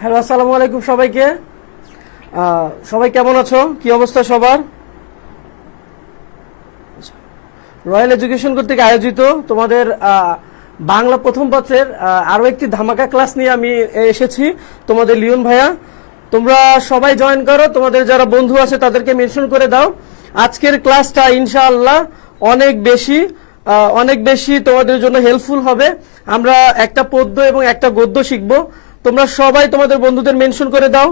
Hello, আসসালামু আলাইকুম সবাইকে। সবাই কেমন আছো? কি অবস্থা সবার? রয়্যাল এডুকেশন কর্তৃক আয়োজিত তোমাদের বাংলা প্রথম পত্রের আরো একটি ধামাকা ক্লাস নিয়ে আমি এসেছি, তোমাদের লিওন ভাইয়া। তোমরা সবাই জয়েন করো, তোমাদের যারা বন্ধু আছে তাদেরকে মেনশন করে দাও। আজকের ক্লাসটা ইনশাআল্লাহ অনেক বেশি তোমাদের জন্য হেল্পফুল হবে। আমরা একটা পদ্য এবং একটা গদ্য শিখবো। তোমরা সবাই তোমাদের বন্ধুদের মেনশন করে দাও।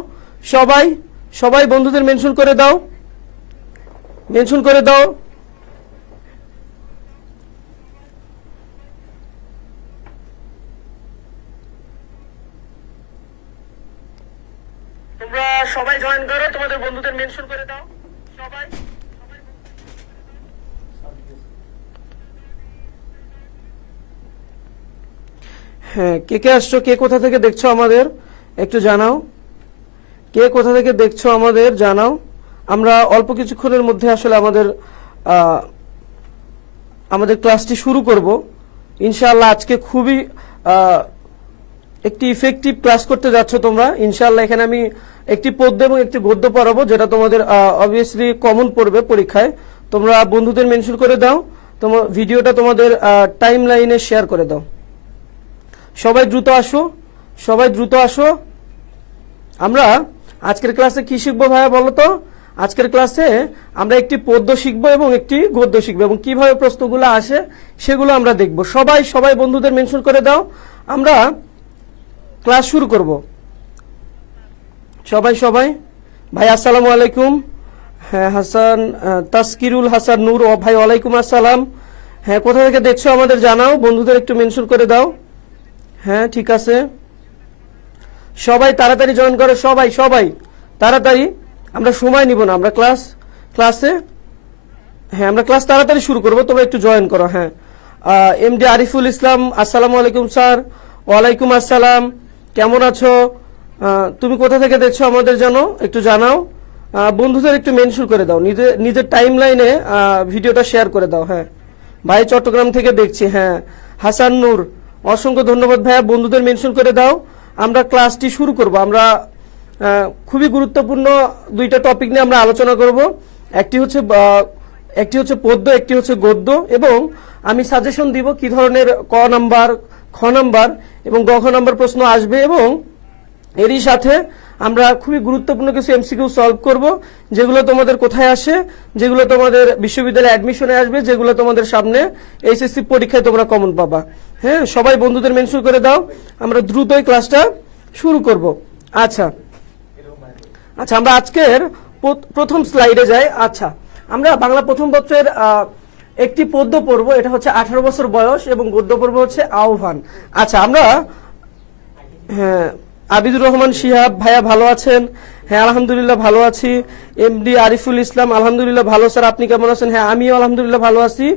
সবাই বন্ধুদের মেনশন করে দাও। তোমরা সবাই জয়েন করো, তোমাদের বন্ধুদের মেনশন করে দাও। সবাই হ্যাঁ, কে আসছো, কে কোথা থেকে দেখছো আমাদের একটু জানাও। কে কোথা থেকে দেখছো আমাদের জানাও। আমরা অল্প কিছুক্ষণের মধ্যে আসলে আমাদের ক্লাসটি শুরু করব ইনশাআল্লাহ। আজকে খুবই একটি ইফেক্টিভ ক্লাস করতে যাচ্ছ তোমরা ইনশাআল্লাহ। এখানে আমি একটি পদ্য এবং একটি গদ্য পড়াবো, যেটা তোমাদের অবভিয়াসলি কমন পড়বে পরীক্ষায়। তোমরা বন্ধুদের মেনশন করে দাও, তোমার ভিডিওটা তোমাদের টাইম লাইনে শেয়ার করে দাও। সবাই দ্রুত আসো। আমরা আজকের ক্লাসে কি শিখবো ভাইয়া বলো তো? আজকের ক্লাসে আমরা একটি পদ্য শিখবো এবং একটি গদ্য শিখবো, এবং কিভাবে প্রশ্নগুলো আসে সেগুলো আমরা দেখব। সবাই বন্ধুদের মেনশন করে দাও। আমরা ক্লাস শুরু করব। সবাই ভাই আসসালামু আলাইকুম। হ্যাঁ, হাসান তাসকিরুল হাসান নূর ও ভাই ওয়ালাইকুম আসসালাম। হ্যাঁ, কোথা থেকে দেখছো আমাদের জানাও, বন্ধুদের একটু মেনশন করে দাও। হ্যাঁ, ঠিক আছে। সবাই তাড়াতাড়ি জয়েন করো, সবাই তাড়াতাড়ি। আমরা সময় নিব না, আমরা ক্লাসে আমরা ক্লাস তাড়াতাড়ি শুরু করব। তোমরা একটু জয়েন করো। হ্যাঁ, এমডি আরিফুল ইসলাম, আসসালামু আলাইকুম স্যার। ওয়ালাইকুম আসসালাম, কেমন আছো? তুমি কোথা থেকে দেখছো আমাদের জানো একটু জানাও। বন্ধুদের একটু মেনশন করে দাও, নিজের টাইম লাইনে ভিডিওটা শেয়ার করে দাও। হ্যাঁ ভাই, চট্টগ্রাম থেকে দেখছি। হ্যাঁ, হাসান নূর, অসংখ্য ধন্যবাদ ভাইয়া, বন্ধুদের মেনশন করে দাও। আমরা ক্লাসটি শুরু করব। আমরা খুবই গুরুত্বপূর্ণ দুইটা টপিক নিয়ে আমরা আলোচনা করব। একটি হচ্ছে পদ্য, একটি হচ্ছে গদ্য, এবং আমি সাজেশন দিব কি ধরনের ক নাম্বার, খ নাম্বার এবং গ নাম্বার প্রশ্ন আসবে, এবং এরই সাথে আমরা খুবই গুরুত্বপূর্ণ কিছু এমসিকিউ সলভ করব, যেগুলো তোমাদের কোথায় আসে, যেগুলো তোমাদের বিশ্ববিদ্যালয়ে অ্যাডমিশনে আসবে, যেগুলো তোমাদের সামনে এইচএসসি পরীক্ষায় তোমরা কমন পাবা। হ্যাঁ, সবাই বন্ধুদের মেনশন করে দাও। আমরা দ্রুতই ক্লাসটা শুরু করব। আচ্ছা, আমরা আজকের প্রথম স্লাইডে যাই। আচ্ছা, আমরা বাংলা প্রথম পত্রের একটি পদ্য পড়বো, এটা হচ্ছে 18 বছর বয়স, এবং গদ্য পড়ব হচ্ছে আহ্বান। আচ্ছা, আমরা আবিদুর রহমান শিহাব ভাইয়া ভালো আছেন? হ্যাঁ, আলহামদুলিল্লাহ ভালো আছি। এমডি আরিফুল ইসলাম, আলহামদুলিল্লাহ ভালো স্যার, আপনি কেমন আছেন? হ্যাঁ, আমিও আলহামদুলিল্লাহ ভালো আছি।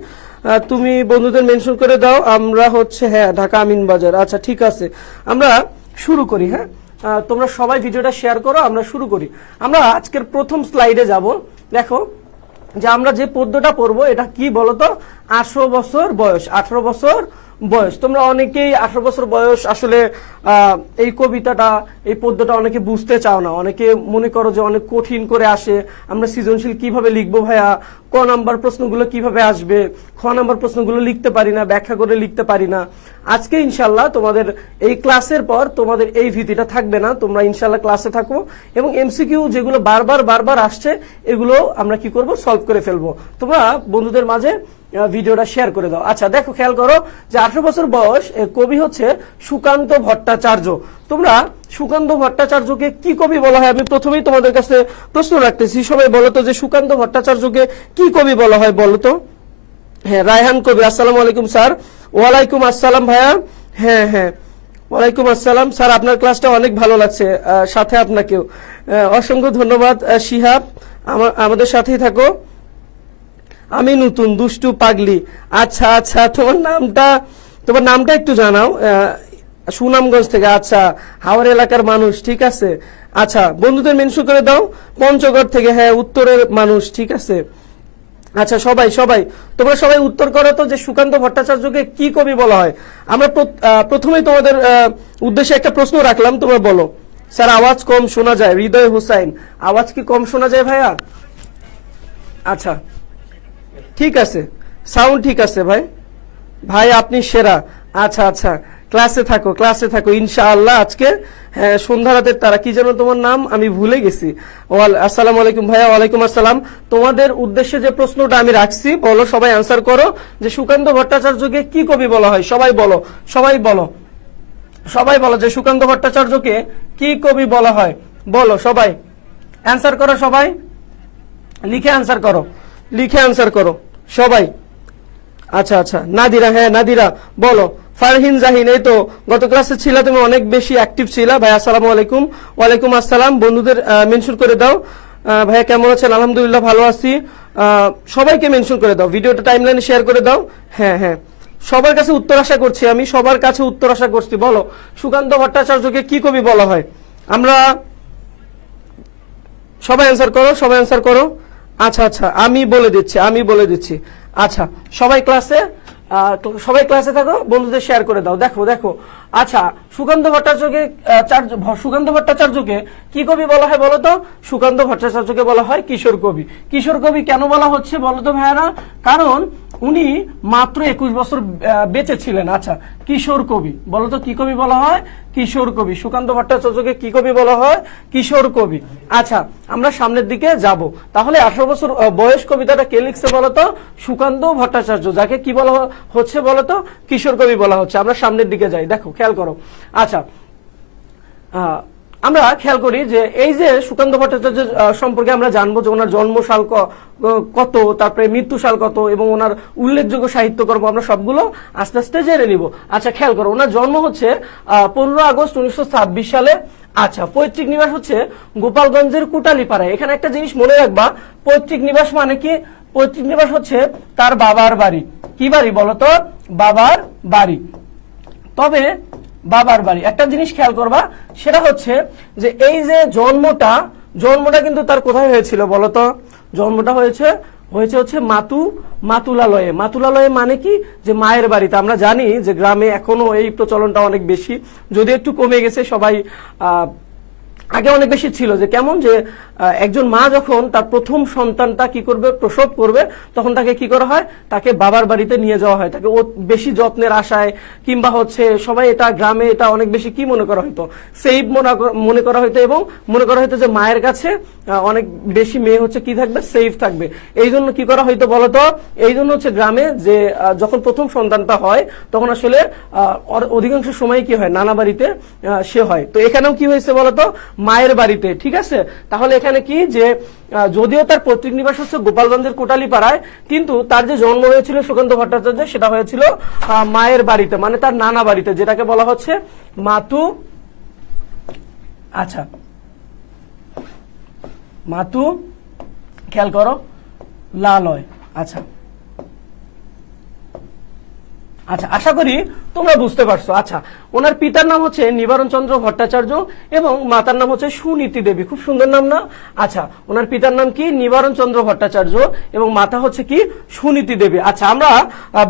তুমি বন্ধুদের মেনশন করে দাও। আমরা হচ্ছে ঢাকা আমিন বাজার। আচ্ছা, ঠিক আছে, আমরা শুরু করি। হ্যাঁ, তোমরা সবাই ভিডিওটা শেয়ার করো, আমরা শুরু করি। আমরা আজকের প্রথম স্লাইডে যাব। দেখো যে আমরা যে পদ্যটা পড়বো এটা কি বলতো? 18 বছর বয়স। 18 বছর বয়স। তোমরা অনেকেই 18 বছর বয়স আসলে এই কবিতাটা, এই পদ্যটা অনেকে বুঝতে চাও না। অনেকে মনে করো যে অনেক কঠিন করে আসে, আমরা সৃজনশীল কিভাবে লিখবো ভাইয়া, ক নাম্বার প্রশ্নগুলো কিভাবে আসবে, খ নাম্বার প্রশ্নগুলো লিখতে পারি না, ব্যাখ্যা করে লিখতে পারি না। আজকে ইনশাল্লাহ তোমাদের এই ক্লাসের পর তোমাদের এই ভীতিটা থাকবে না। তোমরা ইনশাল্লাহ ক্লাসে থাকো, এবং এমসিকিউ যেগুলো বারবার আসছে এগুলো আমরা কি করব, সলভ করে ফেলবো। তোমরা বন্ধুদের মাঝে ভিডিওটা শেয়ার করে দাও। আচ্ছা, দেখো, খেয়াল করো যে 18 বছর বয়স, কবি হচ্ছে সুকান্ত ভট্টাচার্য। তোমরা সুকান্ত ভট্টাচার্যকে কি কবি বলা হয়? আমি প্রথমেই তোমাদের কাছে প্রশ্ন রাখতেছি, সবাই বলো তো যে সুকান্ত ভট্টাচার্যকে কি কবি বলা হয় বলো তো? হ্যাঁ, রায়হান কবি, আসসালামু আলাইকুম স্যার। ওয়ালাইকুম আসসালাম ভাইয়া। হ্যাঁ, ওয়ালাইকুম আসসালাম স্যার, আপনার ক্লাসটা অনেক ভালো লাগছে, সাথে আপনাকেও অসংখ্য ধন্যবাদ। শিহাব, আমাদের সাথেই থাকো। আমি নতুন দুষ্টু পাগলি। আচ্ছা, তোমার নামটা একটু জানাও। সুনামগঞ্জ থেকে। আচ্ছা, হাওড় এলাকার মানুষ, ঠিক আছে। আচ্ছা, বন্ধুদের মেনশন করে দাও। পঞ্চগড় থেকে, হ্যাঁ, উত্তরের মানুষ, ঠিক আছে। আচ্ছা সবাই সবাই তোমরা সবাই উত্তর করো তো যে সুকান্ত ভট্টাচার্যকে কি কবি বলা হয়। আমরা প্রথমেই তোমাদের উদ্দেশ্যে একটা প্রশ্ন রাখলাম, তোমরা বলো। স্যার আওয়াজ কম শোনা যায়, হৃদয় হুসাইন। আওয়াজ কি কম শোনা যায় ভাইয়া? আচ্ছা ঠিক আছে, সাউন্ড ঠিক আছে ভাই। ভাই আপনি সেরা। আচ্ছা আচ্ছা, ক্লাসে থাকো ক্লাসে থাকো ইনশাআল্লাহ। আজকে হ্যাঁ সন্ধ্যা রাতের তারা, কি যেন তোমার নাম আমি ভুলে গেছি। আসসালামু আলাইকুম ভাইয়া। ওয়ালাইকুম আসসালাম। তোমাদের উদ্দেশ্যে যে প্রশ্নটা আমি রাখছি, বলো সবাই অ্যান্সার করো যে সুকান্ত ভট্টাচার্যকে কি কবি বলা হয়। সবাই বলো, সবাই বলো, সবাই বলো যে সুকান্ত ভট্টাচার্যকে কি কবি বলা হয়। বলো সবাই, অ্যান্সার করো সবাই, লিখে অ্যান্সার করো, লিখে অ্যান্সার করো সবাই। আচ্ছা আচ্ছা, নাদিরা, হ্যাঁ নাদিরা বলো। ফারহিন জাহিন, এই তো গত ক্লাসে ছিল, তুমি অনেক বেশি অ্যাক্টিভ ছিলা ভাই। আসসালামু আলাইকুম। ওয়ালাইকুম আসসালাম। বন্ধুদের মেনশন করে দাও। ভাইয়া কেমন আছেন? আলহামদুলিল্লাহ ভালো আছি। সবাইকে মেনশন করে দাও, ভিডিওটা টাইমলাইনে শেয়ার করে দাও। হ্যাঁ হ্যাঁ, সবার কাছে উত্তর আশা করছি, আমি সবার কাছে উত্তর আশা করছি। বলো সুকান্ত ভট্টাচার্যকে কি কবি বলা হয়। আমরা সবাই অ্যান্সার করো, সবাই অ্যান্সার করো। আচ্ছা আচ্ছা, আমি বলে দিচ্ছি, আমি বলে দিচ্ছি। আচ্ছা সবাই ক্লাসে, সবাই ক্লাসে থাকো, বন্ধুদের শেয়ার করে দাও। দেখো দেখো, আচ্ছা সুকান্ত ভট্টাচার্যকে সুকান্ত ভট্টাচার্যকে কি কবি বলা হয় বলো তো? সুকান্ত ভট্টাচার্যকে বলা হয় কিশোর কবি। কিশোর কবি কেন বলা হচ্ছে বলো তো ভাইয়ারা? কারণ উনি মাত্র 21 বছর বেঁচে ছিলেন। আচ্ছা কিশোর কবি, বলো তো কি কবি বলা হয়? কিশোর কবি। সুকান্ত ভট্টাচার্যকে কি কবি বলা হয়? কিশোর কবি। আচ্ছা আমরা সামনের দিকে যাব। তাহলে 18 বছর বয়স কবিতাটা কে লিখছে বলতো? সুকান্ত ভট্টাচার্য, যাকে কি বলা হচ্ছে বলতো? কিশোর কবি বলা হচ্ছে। আমরা সামনের দিকে যাই, দেখো খেয়াল করো। আচ্ছা আমরা খেয়াল করি যে এই যে সুকান্ত ভট্টাচার্য সম্পর্কে আমরা জানবো যে ওনার জন্মসাল কত, তারপরে মৃত্যু সাল কত, এবং ওনার উল্লেখযোগ্য সাহিত্যকর্ম আমরা সবগুলো আস্তে আস্তে জেনে নিব। আচ্ছা খেয়াল করো, ওনার জন্ম হচ্ছে 15 আগস্ট 1926 সালে। আচ্ছা পৈতৃক নিবাস হচ্ছে গোপালগঞ্জের কুটালীপাড়ায়। এখানে একটা জিনিস মনে রাখবা, পৈতৃক নিবাস মানে কি? পৈতৃক নিবাস হচ্ছে তার বাবার বাড়ি। কি বাড়ি বলতো? বাবার বাড়ি। তবে বাবার বাড়ি একটা জিনিস খেয়াল করবা, সেটা হচ্ছে যে এই যে জন্মটা কিন্তু তার কোথায় হয়েছিল বলতো? জন্মটা হয়েছে হচ্ছে মাতুলালয়ে। মাতুলালয়ে মানে কি? যে মায়ের বাড়িতে। আমরা জানি যে গ্রামে এখনো এই প্রচলনটা অনেক বেশি, যদি একটু কমে গেছে। সবাই আগে অনেক বেশি ছিল, যে কেমন যে একজন মা যখন তার প্রথম সন্তানটা কি করবে, প্রসব করবে, তখন তাকে কি করা হয়? তাকে বাবার বাড়িতে নিয়ে যাওয়া হয়, তাকে বেশি যত্নের আশায়, কিংবা হচ্ছে সবাই এটা গ্রামে এটা অনেক বেশি কি মনে করা হতো? সেফ মনে করা হতো, এবং মনে করা হতো যে মায়ের কাছে অনেক বেশি মেয়ে হচ্ছে কি থাকবে? সেফ থাকবে। এই জন্য কি করা হইতো বলতো? এই জন্য হচ্ছে গ্রামে যে যখন প্রথম সন্তানটা হয়, তখন আসলে অধিকাংশ সময় কি হয়? নানা বাড়িতে সে হয়। তো এখানেও কি হয়েছে বলতো? মায়ের বাড়িতে। ঠিক আছে, তাহলে এখানে কি যে যদিও তার পৈতৃক নিবাস হচ্ছে গোপালগঞ্জের কোটালীপাড়ায়, কিন্তু তার যে জন্ম হয়েছিল সুকান্ত ভট্টাচার্য, সেটা হয়েছিল মায়ের বাড়িতে, মানে তার নানা বাড়িতে, যেটাকে বলা হচ্ছে মাতু। আচ্ছা মাতু, খেয়াল করো, লালয়। আচ্ছা আচ্ছা, আশা করি তোমরা বুঝতে পারছো। আচ্ছা ওনার পিতার নাম হচ্ছে নিবারণ চন্দ্র ভট্টাচার্য এবং মাতার নাম হচ্ছে সুনীতি দেবী। খুব সুন্দর নাম না? আচ্ছা ওনার পিতার নাম কি? নিবারণ চন্দ্র ভট্টাচার্য, এবং মাতা হচ্ছে কি? সুনীতি দেবী। আচ্ছা আমরা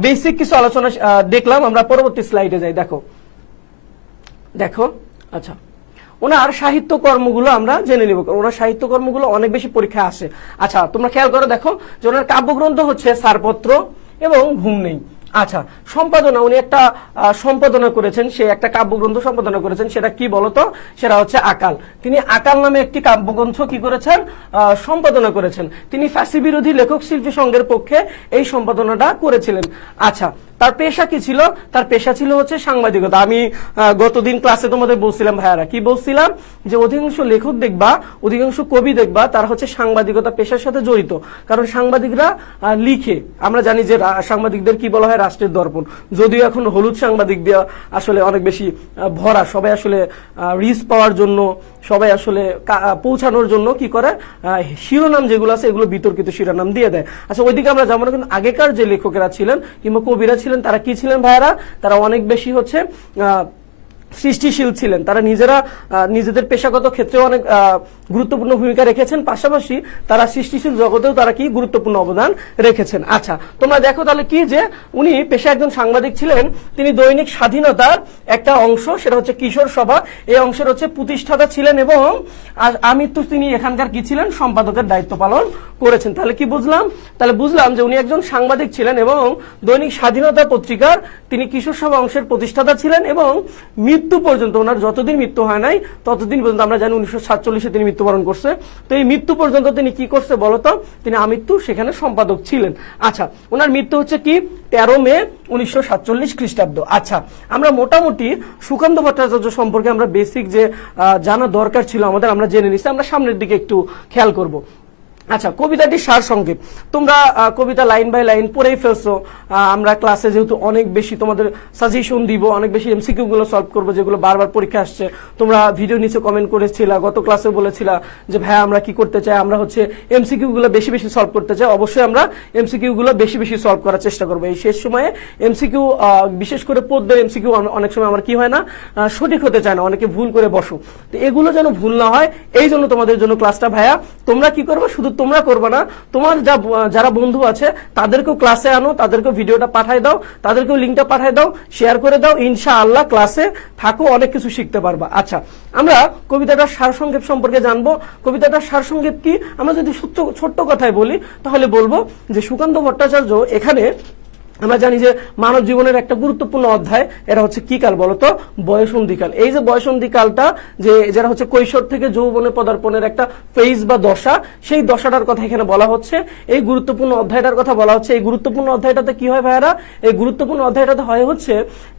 বেসিক কিছু আলোচনা দেখলাম, আমরা পরবর্তী স্লাইডে যাই। দেখো দেখো, আচ্ছা ওনার সাহিত্য কর্মগুলো আমরা জেনে নিব। ওনার সাহিত্য কর্মগুলো অনেক বেশি পরীক্ষায় আসে। আচ্ছা তোমরা খেয়াল করো, দেখো যে ওনার কাব্যগ্রন্থ হচ্ছে ছাড়পত্র এবং ঘুম নেই। আচ্ছা সম্পাদনা, উনি একটা সম্পাদনা করেছেন, সে একটা কাব্যগ্রন্থ সম্পাদনা করেছেন, সেটা কি বলতো? সেটা হচ্ছে আকাল। তিনি আকাল নামে একটি কাব্যগ্রন্থ কি করেছেন? সম্পাদনা করেছেন। তিনি ফাঁসি বিরোধী লেখক শিল্পী সংঘের পক্ষে এই সম্পাদনাটা করেছিলেন। আচ্ছা তার পেশা কি ছিল? তার পেশা ছিল হচ্ছে সাংবাদিকতা। আমি গতদিন ক্লাসে তোমাদের বলছিলাম ভাইয়ারা, কি বলছিলাম? যে অধিকাংশ লেখক দেখবা, অধিকাংশ কবি দেখবা, তারা হচ্ছে সাংবাদিকতা পেশার সাথে জড়িত। কারণ সাংবাদিকরা লিখে, আমরা জানি যে সাংবাদিকদের কি বলা হয়? রাষ্ট্রের দর্পণ। যদিও এখন হলুদ সাংবাদিক দিয়ে আসলে অনেক বেশি ভরা, সবাই আসলে রিচ পাওয়ার জন্য, সবাই আসলে পৌঁছানোর জন্য কি করে? শিরোনাম যেগুলো আছে এগুলো বিতর্কিত শিরোনাম দিয়ে দেয়। আচ্ছা ওইদিকে আমরা যাবো না, কিন্তু আগেকার যে লেখকেরা ছিলেন কিংবা কবিরা ছিলেন, তারা কি ছিলেন ভাইয়ারা? তারা অনেক বেশি হচ্ছে সৃষ্টিশীল ছিলেন, তারা নিজেরা নিজেদের পেশাগত ক্ষেত্রে অনেক গুরুত্বপূর্ণ ভূমিকা রেখেছেন, পাশাপাশি তারা সৃষ্টিশীল জগতেও তারা কি গুরুত্বপূর্ণ অবদান রেখেছেন। আচ্ছা, তোমরা দেখো তাহলে কি যে উনি পেশায় একজন সাংবাদিক ছিলেন, তিনি দৈনিক স্বাধীনতার একটা অংশ, সেটা হচ্ছে কিশোর সভা, এই অংশের হচ্ছে প্রতিষ্ঠাতা ছিলেন, এবং আমৃত্যু তিনি এখানকার কি ছিলেন, সম্পাদকের দায়িত্ব পালন করেছেন। তাহলে কি বুঝলাম? তাহলে বুঝলাম যে উনি একজন সাংবাদিক ছিলেন এবং দৈনিক স্বাধীনতা পত্রিকার তিনি কিশোর সভা অংশের প্রতিষ্ঠাতা ছিলেন, এবং মৃত্যু পর্যন্ত, ওনার যতদিন মৃত্যু হয় নাই ততদিন পর্যন্ত, আমরা জানি 1947 তিনি মৃত্যুবরণ করছে, তো এই মৃত্যু পর্যন্ত তিনি কি করছে বলতো, তিনি আমৃত্যু সেখানে সম্পাদক ছিলেন। আচ্ছা, ওনার মৃত্যু হচ্ছে কি 13 মে 1947 খ্রিস্টাব্দ। আচ্ছা, আমরা মোটামুটি সুকান্ত ভট্টাচার্য সম্পর্কে আমরা বেসিক যে জানা দরকার ছিল আমাদের, আমরা জেনে নিচ্ছি, আমরা সামনের দিকে একটু খেয়াল করব। আচ্ছা, কবিতাটির সার সংক্ষেপ, তোমরা কবিতা লাইন বাই লাইন পড়েই ফেলছো। আমরা ক্লাসে যেহেতু অনেক বেশি তোমাদের সাজেশন দিব, অনেক বেশি এমসিকিউ গুলো সলভ করবো, যেগুলো বারবার পরীক্ষা আসছে। তোমরা ভিডিও নিচে কমেন্ট করেছিলা, গত ক্লাসে বলেছিলা যে ভাই আমরা কি করতে চাই, আমরা হচ্ছে এমসিকিউ গুলো বেশি বেশি সলভ করতে চাই। অবশ্যই আমরা এমসিকিউ গুলো বেশি বেশি সলভ করার চেষ্টা করবো। এই শেষ সময়ে এমসিকিউ, বিশেষ করে পদ্মের এমসিকিউ অনেক সময় আমার কি হয় না, সঠিক হতে চায় না, অনেকে ভুল করে বসো। তো এগুলো যেন ভুল না হয়, এই জন্য তোমাদের জন্য ক্লাসটা। ভাইয়া তোমরা কি করবে, শুধু তোমরা করবে না, তোমার যারা বন্ধু আছে তাদেরকেও ক্লাসে আনো, তাদেরকেও ভিডিওটা পাঠায় দাও, তাদেরকেও লিঙ্কটা পাঠায় দাও, শেয়ার করে দাও, ইনশাআল্লাহ ক্লাসে থাকো, অনেক কিছু শিখতে পারবা। আচ্ছা, আমরা কবিতাটার সারসংক্ষেপ সম্পর্কে জানবো। কবিতাটার সারসংক্ষেপ কি, আমরা যদি ছোট্ট কথায় বলি তাহলে বলবো যে সুকান্ত ভট্টাচার্য এখানে, আমরা জানি যে মানব জীবনের একটা গুরুত্বপূর্ণ অধ্যায়, এটা হচ্ছে কি কাল বলতো, বয়সন্ধিকাল। এই যে বয়সন্ধিকালটা, যে যারা হচ্ছে কৈশোর থেকে যৌবনে পদার্পণের একটা ফেজ বা দশা, সেই দশাটার কথা এখানে বলা হচ্ছে, এই গুরুত্বপূর্ণ অধ্যায়টার কথা বলা হচ্ছে। এই গুরুত্বপূর্ণ অধ্যায়টাতে কি হয় ভাইয়ারা, এই গুরুত্বপূর্ণ অধ্যায়টাতে হয় হচ্ছে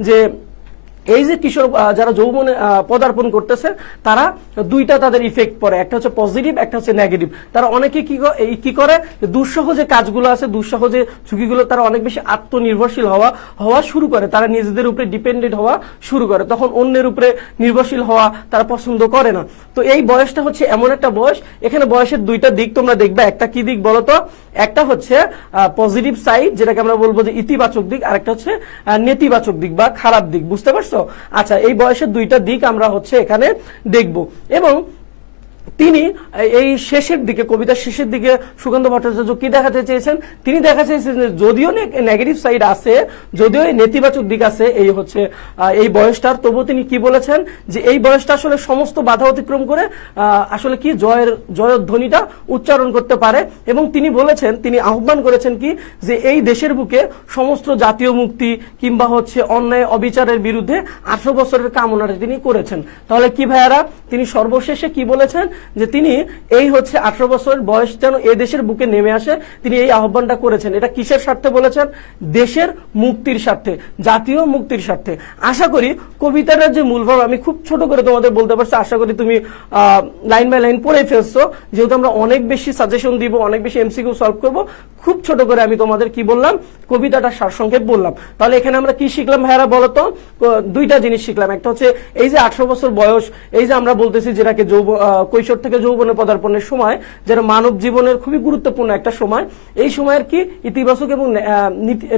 যে এই যে কিশোর যারা যৌবনে পদার্পণ করতেছে, তারা দুইটা তাদের ইফেক্ট পড়ে, একটা হচ্ছে পজিটিভ, একটা হচ্ছে নেগেটিভ। তারা অনেকে কি করে, দুঃসহ যে কাজগুলো আছে, দুঃসহ যে ঝুঁকিগুলো, তারা অনেক বেশি আত্মনির্ভরশীল হওয়া শুরু করে, তারা নিজেদের উপরে ডিপেন্ডেন্ট হওয়া শুরু করে, তখন অন্যের উপরে নির্ভরশীল হওয়া তারা পছন্দ করে না। তো এই বয়সটা হচ্ছে এমন একটা বয়স, এখানে বয়সের দুইটা দিক তোমরা দেখবে। একটা কি দিক বলতো, একটা হচ্ছে পজিটিভ সাইড, যেটাকে আমরা বলবো যে ইতিবাচক দিক, আর একটা হচ্ছে নেতিবাচক দিক বা খারাপ দিক। বুঝতে পারছো? আচ্ছা, এই বয়সের দুইটা দিক আমরা হচ্ছে এখানে দেখব। এবং তিনি এই শেষের দিকে, কবিতার শেষের দিকে সুকান্ত ভট্টাচার্য কি দেখাতে চেয়েছেন, তিনি দেখা চেয়েছেন যে যদিও নেগেটিভ সাইড আছে, যদিও নেতিবাচক দিক আছে এই হচ্ছে এই বয়সটার, তবুও তিনি কি বলেছেন যে এই বয়সটা আসলে সমস্ত বাধা অতিক্রম করে আসলে কি জয়ধ্বনিটা উচ্চারণ করতে পারে। এবং তিনি বলেছেন, তিনি আহ্বান করেছেন কি, যে এই দেশের বুকে সমস্ত জাতীয় মুক্তি কিংবা হচ্ছে অন্যায় অবিচারের বিরুদ্ধে 18 বছরের কামনাটা তিনি করেছেন। তাহলে কি ভাইয়ারা, তিনি সর্বশেষে কি বলেছেন, যে তিনি এই হচ্ছে 18 বছর বয়স যেন এ দেশের বুকে নেমে আসে, তিনি এই আহ্বানটা করেছেন। এটা কিসের স্বার্থে বলেছেন, দেশের মুক্তির স্বার্থে, জাতীয় মুক্তির স্বার্থে। আশা করি কবিতাটার যে মূলভাব আমি খুব ছোট করে তোমাদের বলতে পারছি, আশা করি তুমি লাইন বাই লাইন পড়ে ফেলছো। যেহেতু আমরা অনেক বেশি সাজেশন দিব, অনেক বেশি এমসিকিউ সলভ করব, খুব ছোট করে আমি তোমাদের কি বললাম, কবিতাটার সারসংক্ষেপ বললাম। তাহলে এখানে আমরা কি শিখলাম ভাইয়ারা বলতো, দুইটা জিনিস শিখলাম। একটা হচ্ছে এই যে 18 বছর বয়স, এই যে আমরা বলতেছি যেটাকে কৈশোর থেকে যৌবনে পদার্পণের সময়, যেটা মানব জীবনের খুবই গুরুত্বপূর্ণ একটা সময়, এই সময়ের কি ইতিবাচক এবং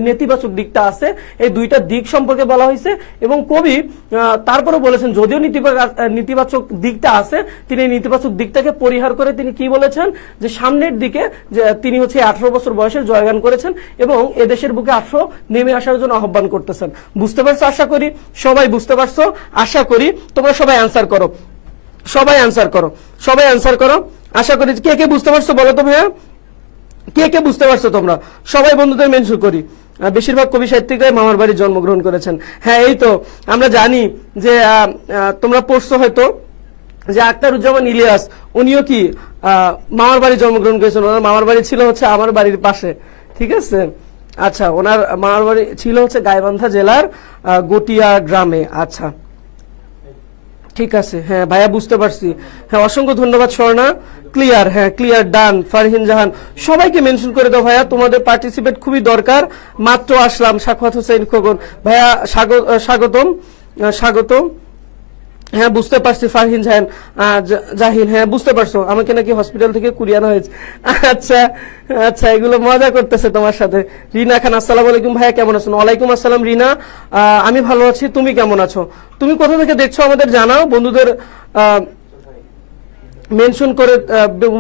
নেতিবাচক দিকটা আছে, এই দুইটা দিক সম্পর্কে বলা হয়েছে। এবং কবি তারপরে বলেছেন যদিও নেতিবাচক দিকটা আছে, তিনি এই নেতিবাচক দিকটাকে পরিহার করে তিনি কি বলেছেন, যে সামনের দিকে যে তিনি হচ্ছে 18 বছর বয়সে জয়গান করেছেন এবং এদেশের বুকে 18 নেমে আসার জন্য আহ্বান করতেছেন। বুঝতে পারছো? আশা করি সবাই বুঝতে পারছো। আশা করি তোমরা সবাই অ্যান্সার করো, সবাই অ্যান্সার করো, সবাই অ্যান্সার করো। আশা করি কে কে বুঝতে পারছো বলো তো ভাইয়া, কে কে বুঝতে পারছো তোমরা? সবাই বন্ধুদের মেনশন করি। বেশিরভাগ কবি সাহিত্যিকরাই মামার বাড়ি জন্মগ্রহণ করেছেন। হ্যাঁ, এই তো আমরা জানি যে তোমরা পড়ছো হয়তো যে আখতারুজ্জামান ইলিয়াস, উনিও কি মামার বাড়ি জন্মগ্রহণ করেছেন। ওনার মামার বাড়ি ছিল হচ্ছে আমার বাড়ির পাশে, ঠিক আছে। আচ্ছা, ওনার মামার বাড়ি ছিল হচ্ছে গাইবান্ধা জেলার গটিয়া গ্রামে। আচ্ছা, ঠিক আছে। হ্যাঁ ভাইয়া, বুঝতে পারছি। হ্যাঁ, অসংখ্য ধন্যবাদ স্বর্ণা। ক্লিয়ার, হ্যাঁ ক্লিয়ার, ডান। ফারহিন জাহান, সবাইকে মেনশন করে দাও ভাইয়া, তোমাদের পার্টিসিপেট খুবই দরকার। মাত্র আসলাম, সাখাওয়াত হোসেন খোকন ভাইয়া, স্বাগতম, স্বাগতম। হ্যাঁ বুঝতে পারছি ফারহিন জাহান জাহিন, হ্যাঁ বুঝতে পারছো, আমাকে নাকি হসপিটাল থেকে কুরিয়ানো হয়েছে। আচ্ছা আচ্ছা, এগুলো মজা করতেছে তোমার সাথে। রিনা খান, আসসালামু আলাইকুম ভাইয়া, কেমন আছেন? ওয়ালাইকুম আসসালাম রিনা, আমি ভালো আছি, তুমি কেমন আছো? তুমি কোথা থেকে দেখছো আমাদের জানাও, বন্ধুদের মেনশন করে,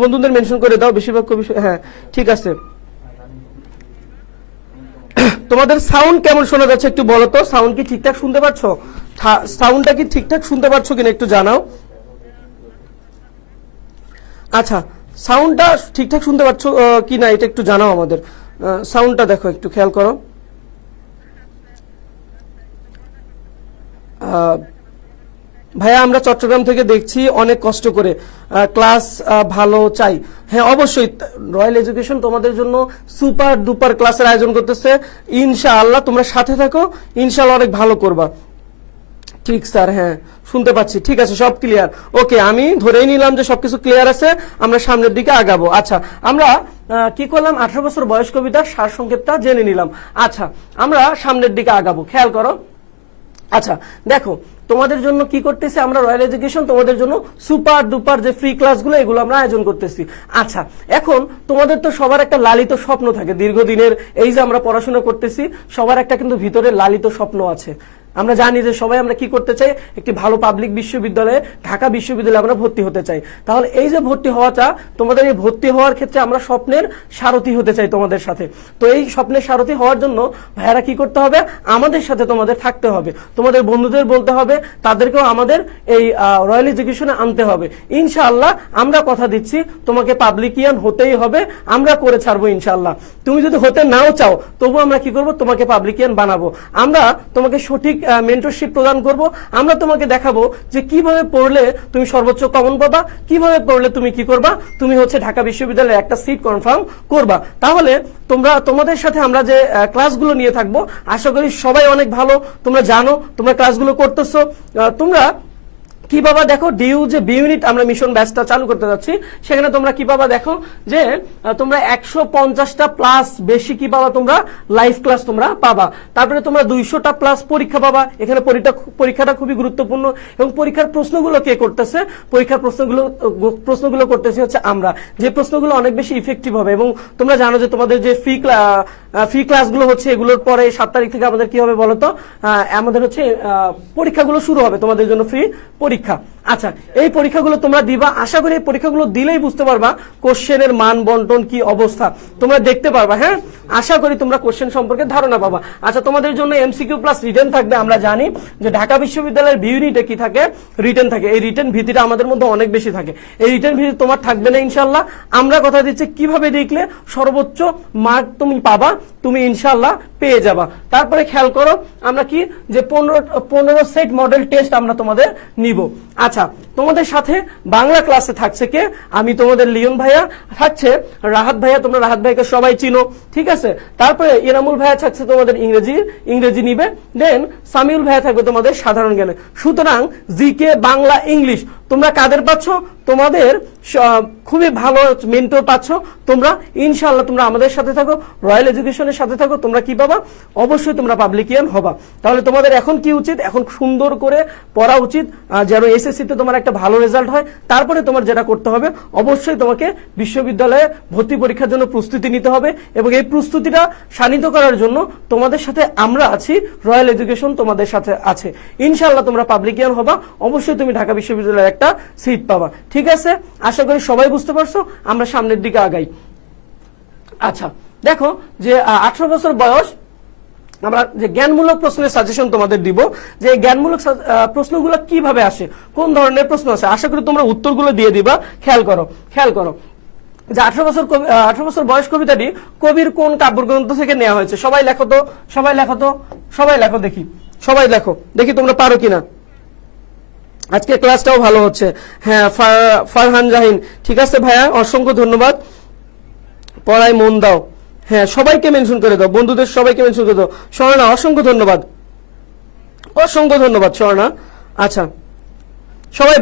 বন্ধুদের মেনশন করে দাও, বেশিরভাগ কবি। হ্যাঁ ঠিক আছে। তোমাদের সাউন্ড কেমন শোনা যাচ্ছে একটু বলো তো, সাউন্ড কি ঠিকঠাক শুনতে পাচ্ছো? সাউন্ডটা কি ঠিকঠাক শুনতে পাচ্ছো কিনা একটু জানাও। আচ্ছা, সাউন্ডটা ঠিকঠাক শুনতে পাচ্ছো কিনা এটা একটু জানাও আমাদের। সাউন্ডটা দেখো, একটু খেয়াল করো। ভাইয়া আমরা চট্টগ্রাম থেকে দেখছি, অনেক কষ্ট করে ক্লাস ভালো চাই। হ্যাঁ অবশ্যই, রয়্যাল এডুকেশন তোমাদের জন্য সুপার ডুপার ক্লাসের আয়োজন করতেছে, ইনশাআল্লাহ তোমরা সাথে থাকো, ইনশাআল্লাহ অনেক ভালো করবা। ঠিক স্যার, হ্যাঁ শুনতে পাচ্ছি, ঠিক আছে সব ক্লিয়ার। ওকে, আমি ধরেই নিলাম যে সবকিছু ক্লিয়ার আছে, আমরা সামনের দিকে আগাবো। আচ্ছা, আমরা কি করলাম, 18 বছর বয়স কবিতার সার সংক্ষেপটা জেনে নিলাম। আচ্ছা, আমরা সামনের দিকে আগাবো, খেয়াল করো। আচ্ছা দেখো, তোমাদের জন্য কি করতেছি আমরা, রয়্যাল এডুকেশন তোমাদের জন্য সুপার ডুপার যে ফ্রি ক্লাসগুলো এগুলো আমরা আয়োজন করতেছি। আচ্ছা, এখন তোমাদের তো সবার একটা লালিত স্বপ্ন থাকে দীর্ঘদিনের, এই যে আমরা পড়াশোনা করতেছি, সবার একটা কিন্তু ভিতরে লালিত স্বপ্ন আছে। আমরা জানি যে সবাই আমরা কি করতে চাই, একটি ভালো পাবলিক বিশ্ববিদ্যালয়ে, ঢাকা বিশ্ববিদ্যালয়ে আমরা ভর্তি হতে চাই। তাহলে এই যে ভর্তি হওয়াটা, তোমাদের এই ভর্তি হওয়ার ক্ষেত্রে আমরা স্বপ্নের সারথি হতে চাই তোমাদের সাথে। তো এই স্বপ্নের সারথি হওয়ার জন্য ভাইয়ারা কি করতে হবে, আমাদের সাথে তোমাদের থাকতে হবে, তোমাদের বন্ধুদের বলতে হবে, তাদেরকেও আমাদের এই রয়্যাল এডুকেশনে আনতে হবে। ইনশাআল্লাহ আমরা কথা দিচ্ছি, তোমাকে পাবলিকিয়ান হতেই হবে, আমরা করে ছাড়বো ইনশাআল্লাহ। তুমি যদি হতে নাও চাও, তবু আমরা কি করব, তোমাকে পাবলিকিয়ান বানাবো। আমরা তোমাকে সঠিক মেন্টরশিপ প্রদান করব। আমরা তোমাকে দেখাবো যে কিভাবে পড়লে তুমি সর্বোচ্চ কমন পাবা, কিভাবে পড়লে তুমি কি করবা, তুমি হচ্ছে ঢাকা বিশ্ববিদ্যালয়ে একটা সিট কনফার্ম করবা। তাহলে তোমাদের সাথে আমরা যে ক্লাসগুলো নিয়ে থাকবো, আশা করি সবাই অনেক ভালো, তোমরা জানো, তোমরা ক্লাসগুলো করতেছো। তোমরা কি বাবা দেখো, ডিউ যে বি ইউনিট আমরা মিশন ব্যাচটা চালু করতে যাচ্ছি, সেখানে তোমরা কি পাবা দেখো, যে তোমরা 150টা প্লাস বেশি কি পাবা, তোমরা লাইভ ক্লাস তোমরা পাবা। তারপরে তোমরা 200টা প্লাস পরীক্ষা পাবা। এখানে পরীক্ষাটা খুবই গুরুত্বপূর্ণ, এবং পরীক্ষার প্রশ্নগুলো কে করতেছে, পরীক্ষার প্রশ্নগুলো করতেছে হচ্ছে আমরা, যে প্রশ্নগুলো অনেক বেশি ইফেক্টিভ হবে। এবং তোমরা জানো যে তোমাদের যে ফ্রি ক্লাসগুলো হচ্ছে, এগুলোর পরে 7 তারিখ থেকে আমাদের কি হবে বলতো, আমাদের হচ্ছে পরীক্ষাগুলো শুরু হবে, তোমাদের জন্য ফ্রি পরীক্ষা। আচ্ছা, এই পরীক্ষাগুলো তোমরা দিবা, আশা করি এই পরীক্ষাগুলো দিলেই বুঝতে পারবা কোশ্চেনের মান বন্টন কি অবস্থা, তোমরা দেখতে পারবা। হ্যাঁ, আশা করি তোমরা কোশ্চেন সম্পর্কে ধারণা পাবা। আচ্ছা, তোমাদের জন্য এমসিকিউ প্লাস রিটেন থাকবে। আমরা জানি যে ঢাকা বিশ্ববিদ্যালয়ের বি ইউনিটে কি থাকে, রিটেন থাকে। এই রিটেন ভীতিটা আমাদের মধ্যে অনেক বেশি থাকে, এই রিটেন ভীতি তোমার থাকবে না ইনশাল্লাহ। আমরা কথা দিচ্ছি কিভাবে লিখলে সর্বোচ্চ মার্ক তুমি পাবা, তুমি ইনশাল্লাহ পেয়ে যাবা। তারপরে খেয়াল করো, আমরা কি যে 15 সেট মডেল টেস্ট আমরা তোমাদের নিব। আচ্ছা, তোমাদের সাথে বাংলা ক্লাসে থাকছে কে, আমি তোমাদের লিওন ভাইয়া, থাকছে রাহাত ভাইয়া, তোমরা রাহাত ভাইকে সবাই চিনো, ঠিক আছে। তারপরে ইনামুল ভাইয়া থাকছে তোমাদের ইংরেজি নিবে, দেন সামিউল ভাইয়া থাকবে তোমাদের সাধারণ জ্ঞানে। সুতরাং জিকে, বাংলা, ইংলিশ তোমরা কাদের পাচ্ছ, তোমাদের খুবই ভালো মেন্টর পাচ্ছ তোমরা। ইনশাআল্লাহ তোমরা আমাদের সাথে থাকো, রয়্যাল এডুকেশনের সাথে থাকো, তোমরা কি পাবা, অবশ্যই তোমরা পাবলিকিয়ান হবা। তাহলে তোমাদের এখন কি উচিত, এখন সুন্দর করে পড়া উচিত, যেন এসএসসিতে তোমার একটা ভালো রেজাল্ট হয়। তারপরে তোমার যেটা করতে হবে, অবশ্যই তোমাকে বিশ্ববিদ্যালয়ে ভর্তি পরীক্ষার জন্য প্রস্তুতি নিতে হবে, এবং এই প্রস্তুতিটা শানিত করার জন্য তোমাদের সাথে আমরা আছি, রয়্যাল এডুকেশন তোমাদের সাথে আছে। ইনশাআল্লাহ তোমরা পাবলিকিয়ান হবা, অবশ্যই তুমি ঢাকা বিশ্ববিদ্যালয়ের একটা সিট পাবা। ঠিক আছে, আশা করি সবাই বুঝতে পারছো, আমরা সামনের দিকে আগাই। আচ্ছা দেখো, যে 18 বছর বয়স, আমরা যে জ্ঞানমূলক প্রশ্নের সাজেশন তোমাদের দিব, যে জ্ঞানমূলক প্রশ্নগুলো কিভাবে আসে, কোন ধরনের প্রশ্ন আসে, আশা করি তোমরা উত্তরগুলো দিয়ে দিবা। খেয়াল করো যে 18 বছর বয়স কবিতাটি কবির কোন কাব্যগ্রন্থ থেকে নেওয়া হয়েছে। সবাই লেখো দেখি, দেখি তোমরা পারো কিনা। আজকে ক্লাসটাও ভালো হচ্ছে। হ্যাঁ, ফারহান জাহিন, ঠিক আছে ভাইয়া, অসংখ্য ধন্যবাদ, পড়ায় মন দাও। হ্যাঁ, সবাইকে মেনশন করে দাও, বন্ধুদের সবাইকে মেনশন করে দাও। স্বর্ণা, অসংখ্য ধন্যবাদ স্বর্ণা। আচ্ছা, সবাই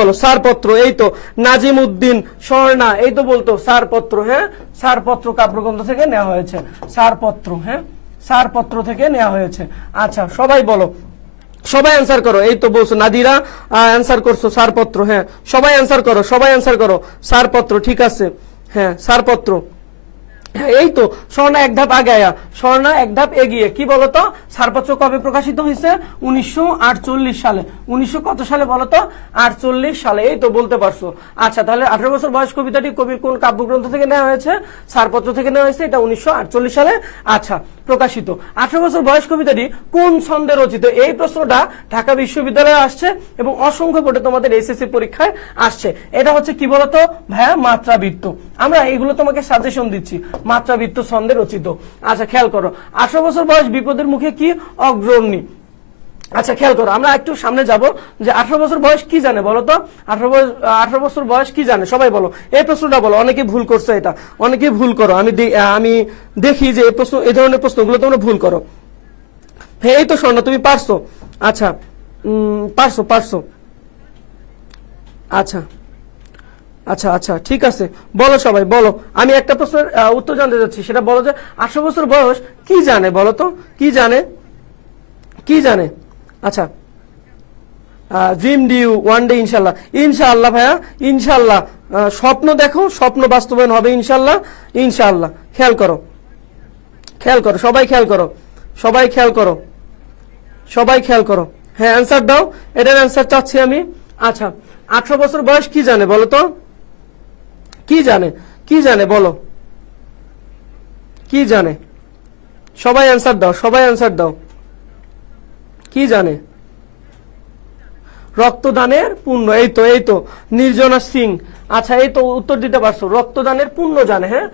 বলো সারপত্র, এই তো নাজিম উদ্দিন, স্বর্ণা, এই তো বলতো সারপত্র। হ্যাঁ, সারপত্র কাব্যগ্রন্থ থেকে নেওয়া হয়েছে, সারপত্র, হ্যাঁ সারপত্র থেকে নেওয়া হয়েছে। আচ্ছা, সবাই বলো সবাই অ্যান্সার করো, এই তো বলছো নাদিরা অ্যান্সার করছো সারপত্র, হ্যাঁ সবাই অ্যান্সার করো, সবাই অ্যান্সার করো সারপত্র, ঠিক আছে, হ্যাঁ সারপত্র। হ্যাঁ এই তো স্বর্ণা এক ধাপ আগে আয়া, স্বর্ণা এক ধাপ এগিয়ে, কি বলতো ছাড়পত্র কবে প্রকাশিত হয়েছে? 1948 সালে। 1900 কত সালে বলতো? 48 সালে, এই তো বলতে পারছো। আচ্ছা তাহলে 18 বছর বয়স কবিতাটি কবির কোন কাব্যগ্রন্থ থেকে নেওয়া হয়েছে? ছাড়পত্র থেকে নেওয়া হয়েছে, এটা 1948 সালে আচ্ছা প্রকাশিত। 18 বছর বয়স কবিতাটি কোন ছন্দে রচিত? এই প্রশ্নটা ঢাকা বিশ্ববিদ্যালয়ে আসছে এবং অসংখ্য বোর্ডে তোমাদের এসএসসি পরীক্ষায় আসছে। এটা হচ্ছে কি বলতো ভাইয়া? মাত্রাবৃত্ত। আমরা এগুলো তোমাকে সাজেশন দিচ্ছি, মাত্রাবৃত্ত ছন্দে রচিত। আচ্ছা খেয়াল করো, 18 বছর বয়স বিপদের মুখে কি? অগ্রণী। আচ্ছা খেয়াল করো, আমরা একটু সামনে যাব যে 18 বছর বয়স কি জানে বলো তো? 18 বছর বয়স কি জানে সবাই বলো, এই প্রশ্নটা বলো। অনেকে ভুল করছে, এটা অনেকে ভুল করো, আমি দেখি যে এই প্রশ্ন, এই ধরনের প্রশ্নগুলো তোমরা ভুল করো। হ্যাঁ এই তো স্বর্ণ তুমি পারছো, আচ্ছা পারছো আচ্ছা আচ্ছা আচ্ছা ঠিক আছে, বলো সবাই বলো। আমি একটা প্রশ্নের উত্তর জানতে যাচ্ছি, সেটা বলো যে 18 বছর বয়স কি জানে বলো তো? কি জানে? আচ্ছা ড্রিম ডিউ ওয়ান ডে, ইনশাল্লাহ। ইনশাআল্লাহ ভাইয়া, ইনশাআল্লাহ স্বপ্ন দেখো, স্বপ্ন বাস্তবায়ন হবে ইনশাআল্লাহ। ইনশাআল্লাহ খেয়াল করো, সবাই খেয়াল করো। হ্যাঁ অ্যান্সার দাও, এটার অ্যান্সার চাচ্ছি আমি। আচ্ছা 18 বছর বয়স কি জানে বলো তো? কি জানে বলো, কি জানে? সবাই অ্যান্সার দাও, কি জানে? রক্তদানের পুণ্য, এই তো নির্জনা সিং, আচ্ছা এই তো উত্তর দিতে পারছো, রক্তদানের পুণ্য জানে। হ্যাঁ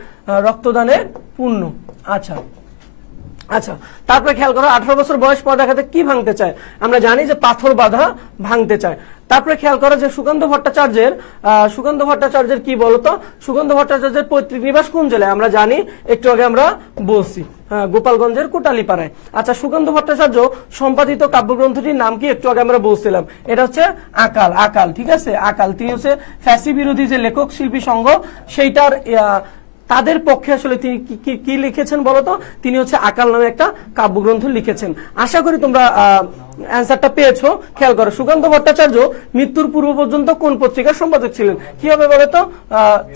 রক্তদানের পুণ্য, আচ্ছা আচ্ছা। তারপরে খেয়াল করো, 18 বছর বয়স পর দেখাতে কি ভাঙতে চায়? আমরা জানি যে পাথর বাঁধা ভাঙতে চায়। তারপরে খেয়াল করো যে সুকান্ত ভট্টাচার্যের কি বলতো? সুকান্ত ভট্টাচার্যের পৈতৃক নিবাস কোন জেলায়? আমরা জানি, একটু আগে আমরা বলছি, গোপালগঞ্জের কোটালীপাড়ায়। আচ্ছা সুকান্ত ভট্টাচার্য সম্পাদিত কাব্যগ্রন্থটির নাম কি? একটু আগে আমরা বলছিলাম, এটা হচ্ছে আকাল, ঠিক আছে আকাল। তিনি হচ্ছে ফ্যাসি বিরোধী যে লেখক শিল্পী সংঘ, সেইটার তাদের পক্ষে আসলে তিনি কি লিখেছেন বলতো? তিনি হচ্ছে আকাল নামে একটা কাব্যগ্রন্থ লিখেছেন। আশা করি তোমরা অ্যান্সারটা পেয়েছো। খেয়াল করো, সুকান্ত ভট্টাচার্য মৃত্যুর পূর্ব পর্যন্ত কোন পত্রিকার সম্পাদক ছিলেন? কি হবে বলতো?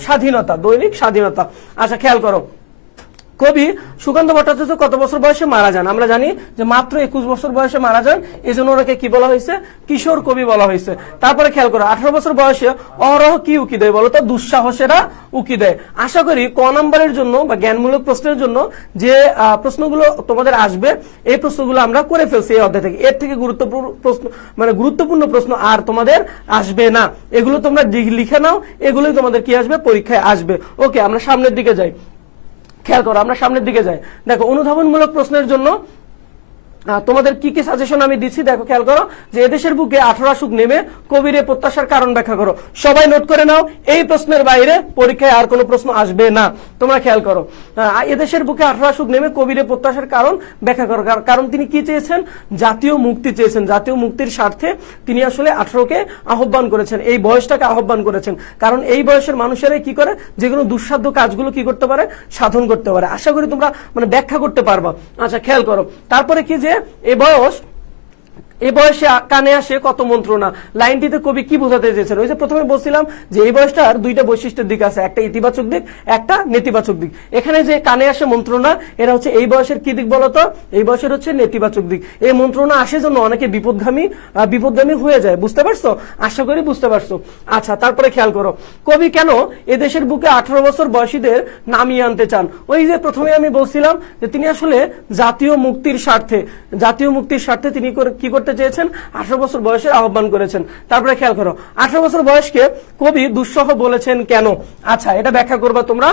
স্বাধীনতা, দৈনিক স্বাধীনতা। আচ্ছা খেয়াল করো, কবি সুকান্ত ভট্টাচার্য কত বছর বয়সে মারা যান? আমরা জানি যে মাত্র 21 বছর বয়সে মারা যান, এই জন্য ওনাকে কি বলা হয়েছে? কিশোর কবি বলা হয়েছে। তারপরে খেয়াল করো, 18 বছর বয়সে অহরহ কি উকি দেয় বলতো? দুঃসাহসেরা উকি দেয়। আশা করি ক নম্বরের জন্য বা জ্ঞানমূলক প্রশ্নের জন্য যে প্রশ্নগুলো তোমাদের আসবে, এই প্রশ্নগুলো আমরা করে ফেলছি এই অধ্যায় থেকে। এর থেকে গুরুত্বপূর্ণ প্রশ্ন আর তোমাদের আসবে না। এগুলো তোমরা লিখে নাও, এগুলোই তোমাদের কি আসবে? পরীক্ষায় আসবে। ওকে, আমরা সামনের দিকে যাই। খেয়াল করো, আমরা সামনের দিকে যাই। দেখো অনুধাবনমূলক প্রশ্নের জন্য তোমাদের কি কি সাজেশন আমি দিচ্ছি দেখো, খেয়াল করো যে এদেশের বুকে 18 আসুক নেমে কবিরে প্রত্যাশার কারণ ব্যাখ্যা করো। সবাই নোট করে নাও, এই প্রশ্নের বাইরে পরীক্ষায় আর কোনো প্রশ্ন আসবে না। তোমরা খেয়াল করো, এদেশের বুকে 18 আসুক নেমে কবিরে প্রত্যাশার কারণ ব্যাখ্যা করো। কারণ তিনি কি চেয়েছেন? জাতীয় মুক্তি চেয়েছেন। জাতীয় মুক্তির স্বার্থে তিনি আসলে 18কে আহ্বান করেছেন, এই বয়সটাকে আহ্বান করেছেন। কারণ এই বয়সের মানুষেরাই কি করে? যে কোনো দুঃসাধ্য কাজগুলো কি করতে পারে? সাধন করতে পারে। আশা করি তোমরা ব্যাখ্যা করতে পারবা। আচ্ছা খেয়াল করো, তারপরে কি যে এই বয়সে কানে আসে কত মন্ত্রণা, লাইনটিতে কবি কি বোঝাতে চেয়েছেন? ওই যে প্রথমে বলছিলাম যে এই বয়সটার দুইটা বৈশিষ্ট্যের দিক আছে, একটা ইতিবাচক দিক, একটা নেতিবাচক দিক। এখানে যে কানে আসে মন্ত্রণা, এরা হচ্ছে এই বয়সের কি দিক বলতো? এই বয়সের হচ্ছে নেতিবাচক দিক। এই মন্ত্রণা আসে জন্য অনেকে বিপদগামী হয়ে যায়। বুঝতে পারছো? আশা করি বুঝতে পারছো। আচ্ছা তারপরে খেয়াল করো, কবি কেন এদেশের বুকে 18 বছর বয়সীদের নামিয়ে আনতে চান? ওই যে প্রথমে আমি বলছিলাম যে তিনি আসলে জাতীয় মুক্তির স্বার্থে তিনি কি করতে চেয়েছেন? 18 বছর বয়সের আহ্বান করেছেন। তারপরে খেয়াল করো, 18 বছর বয়সকে কবি দুঃসহ বলেছেন কেন? আচ্ছা এটা ব্যাখ্যা করবা তোমরা।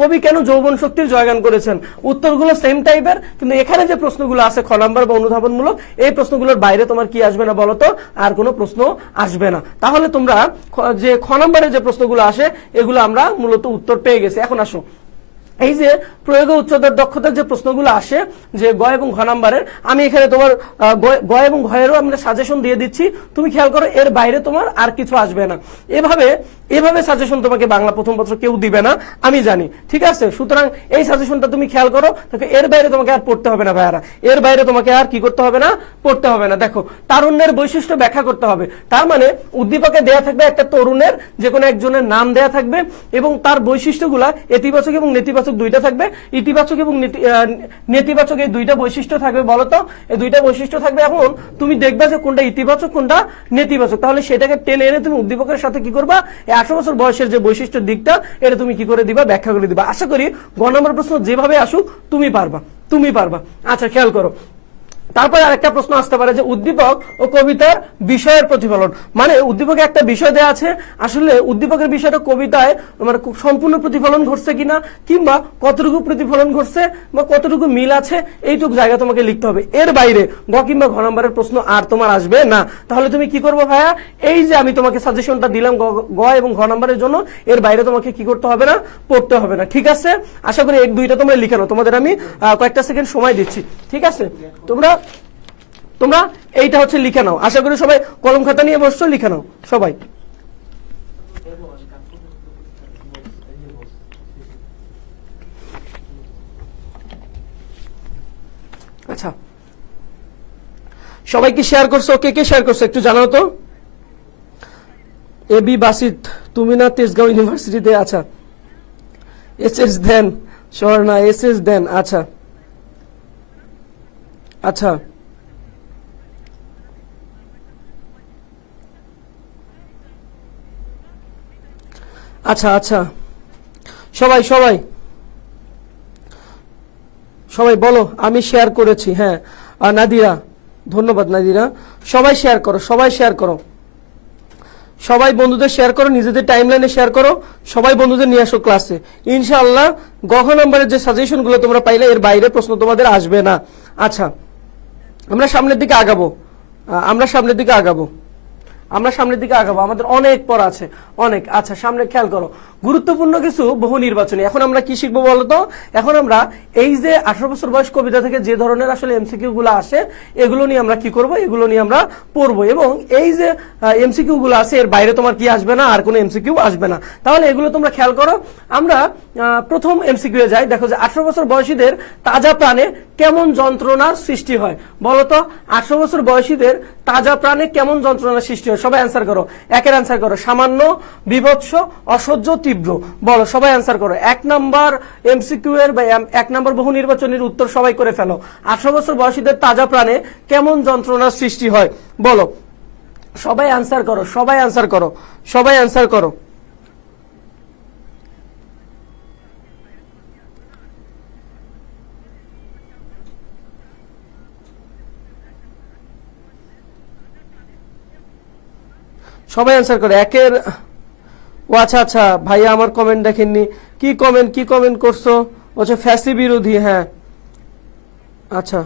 কবি কেন যৌবন শক্তির জয়গান করেছেন? উত্তরগুলো সেম টাইপের, কিন্তু এখানে যে প্রশ্নগুলো আছে খ নাম্বার বা অনুধাবনমূলক, এই প্রশ্নগুলোর বাইরে তোমার কি আসবে না বলতো? আর কোনো প্রশ্ন আসবে না। তাহলে তোমরা যে খ নাম্বারে যে প্রশ্নগুলো আসে, এগুলো আমরা মূলত উত্তর পেয়ে গেছি। এখন আসো, এই যে প্রয়োগে উচ্চতর দক্ষতার যে প্রশ্নগুলো আসে যে গ এবং ঘ নাম্বারের, আমি এখানে তোমার গ এবং ঘ এরও আমরা সাজেশন দিয়ে দিচ্ছি, তুমি খেয়াল করো এর বাইরে তোমার আর কিছু আসবে না। এভাবে সাজেশন তোমাকে বাংলা প্রথম পত্র কেউ দিবে না, আমি জানি, ঠিক আছে? সুতরাং এই সাজেশনটা তুমি খেয়াল করো, দেখো এর বাইরে তোমাকে আর পড়তে হবে না ভাইয়ারা, এর বাইরে তোমাকে আর কি করতে হবে না, পড়তে হবে না। দেখো তারুণ্যের বৈশিষ্ট্য ব্যাখ্যা করতে হবে, তার মানে উদ্দীপকে দেয়া থাকবে একটা তরুণের যে কোনো একজনের নাম দেয়া থাকবে এবং তার বৈশিষ্ট্যগুলা ইতিবাচক এবং নেতিবাচক দুইটা থাকবে। ইতিবাচক এবং নেতিবাচক এই দুইটা বৈশিষ্ট্য থাকবে, বলতো এই দুইটা বৈশিষ্ট্য থাকবে। এখন তুমি দেখবা যে কোনটা ইতিবাচক কোনটা নেতিবাচক, তাহলে সেটাকে টেনে এনে তুমি উদ্দীপকের সাথে কি করবা, এই 18 বছর বয়সের যে বৈশিষ্ট্যের দিকটা এটা তুমি কি করে দিবা, ব্যাখ্যা করে দিবা। আশা করি গ নম্বর প্রশ্ন যেভাবে আসুক তুমি পারবা। আচ্ছা খেয়াল করো, তারপরে আরেকটা প্রশ্ন আসতে পারে যে উদ্দীপক ও কবিতার বিষয়ের প্রতিফলন, মানে উদ্দীপকে একটা বিষয় দেওয়া আছে, আসলে উদ্দীপকের বিষয়টা কবিতায় মানে সম্পূর্ণ প্রতিফলন ঘটছে কিনা, কিংবা কতটুকু প্রতিফলন ঘটছে বা কতটুকু মিল আছে, এইটুকু জায়গা তোমাকে লিখতে হবে। এর বাইরে গ কিংবা ঘ নম্বরের প্রশ্ন আর তোমার আসবে না। তাহলে তুমি কি করবো ভাইয়া, এই যে আমি তোমাকে সাজেশনটা দিলাম গ এবং ঘ নম্বরের জন্য, এর বাইরে তোমাকে কি করতে হবে না, পড়তে হবে না, ঠিক আছে? আশা করি এই দুইটা তোমরা লিখে নাও, তোমাদের আমি কয়েকটা সেকেন্ড সময় দিচ্ছি, ঠিক আছে? তোমরা এইটা হচ্ছে লিখে নাও, আশা করি সবাই কলম খাতা নিয়ে বসছো, লিখে নাও সবাই। আচ্ছা সবাই কি শেয়ার করছো, কে শেয়ার করছো একটু জানাও তো। এবি বাসিত, তুমি না তেজগাঁও ইউনিভার্সিটিতে? আচ্ছা এসএস দেন, স্বর্ণা এসএস দেন, আচ্ছা আচ্ছা আচ্ছা আচ্ছা সবাই সবাই সবাই বলো আমি শেয়ার করেছি। হ্যাঁ নাদিরা, ধন্যবাদ নাদিরা। সবাই শেয়ার করো, সবাই বন্ধুদের শেয়ার করো, নিজেদের টাইমলাইনে শেয়ার করো, সবাই বন্ধুদের নিয়ে আসো ক্লাসে। ইনশাআল্লাহ গহ নম্বরের যে সাজেশন গুলো তোমরা পাইলে এর বাইরে প্রশ্ন তোমাদের আসবে না। আচ্ছা আমরা সামনের দিকে আগাবো, আমাদের অনেক পড়া আছে, অনেক। আচ্ছা সামনে খেয়াল করো, গুরুত্বপূর্ণ কিছু বহু নির্বাচনী। এখন আমরা কি শিখবো বলতো, এখন আমরা এই যে 18 বছর বয়স কবিতা থেকে যে ধরনের আসলে এমসিকিউ গুলো আসে এগুলো নিয়ে আমরা কি করব, এগুলো নিয়ে আমরা পড়বো। এবং এই যে এমসিকিউ গুলো আছে এর বাইরে তোমার কি আসবে না, আর কোনো এমসিকিউ আসবে না। তাহলে এগুলো তোমরা খেয়াল করো। আমরা প্রথম এমসিকিউ এ যাই। দেখো যে 18 বছর বয়সীদের তাজা প্রাণে কেমন যন্ত্রণার সৃষ্টি হয়, বলতো 18 বছর বয়সীদের তাজা প্রাণে কেমন যন্ত্রণার সৃষ্টি হয়? সবাই অ্যান্সার করো, একের অ্যান্সার করো। সামান্য, বিভৎস, অসহ্য, তীব্র। বলো সবাই অ্যান্সার করো। 1 নম্বর এমসিকিউ এর বা 1 নম্বর বহু নির্বাচনের উত্তর সবাই করে ফেলো। 18 বছর বয়সীদের তাজা প্রাণে কেমন যন্ত্রণার সৃষ্টি হয়, বলো সবাই অ্যান্সার করো। সবাই অ্যান্সার করে একের। ও আচ্ছা আচ্ছা ভাইয়া আমার কমেন্ট দেখেননি, কি কমেন্ট করছো? আচ্ছা ফ্যাসি বিরোধী, হ্যাঁ আচ্ছা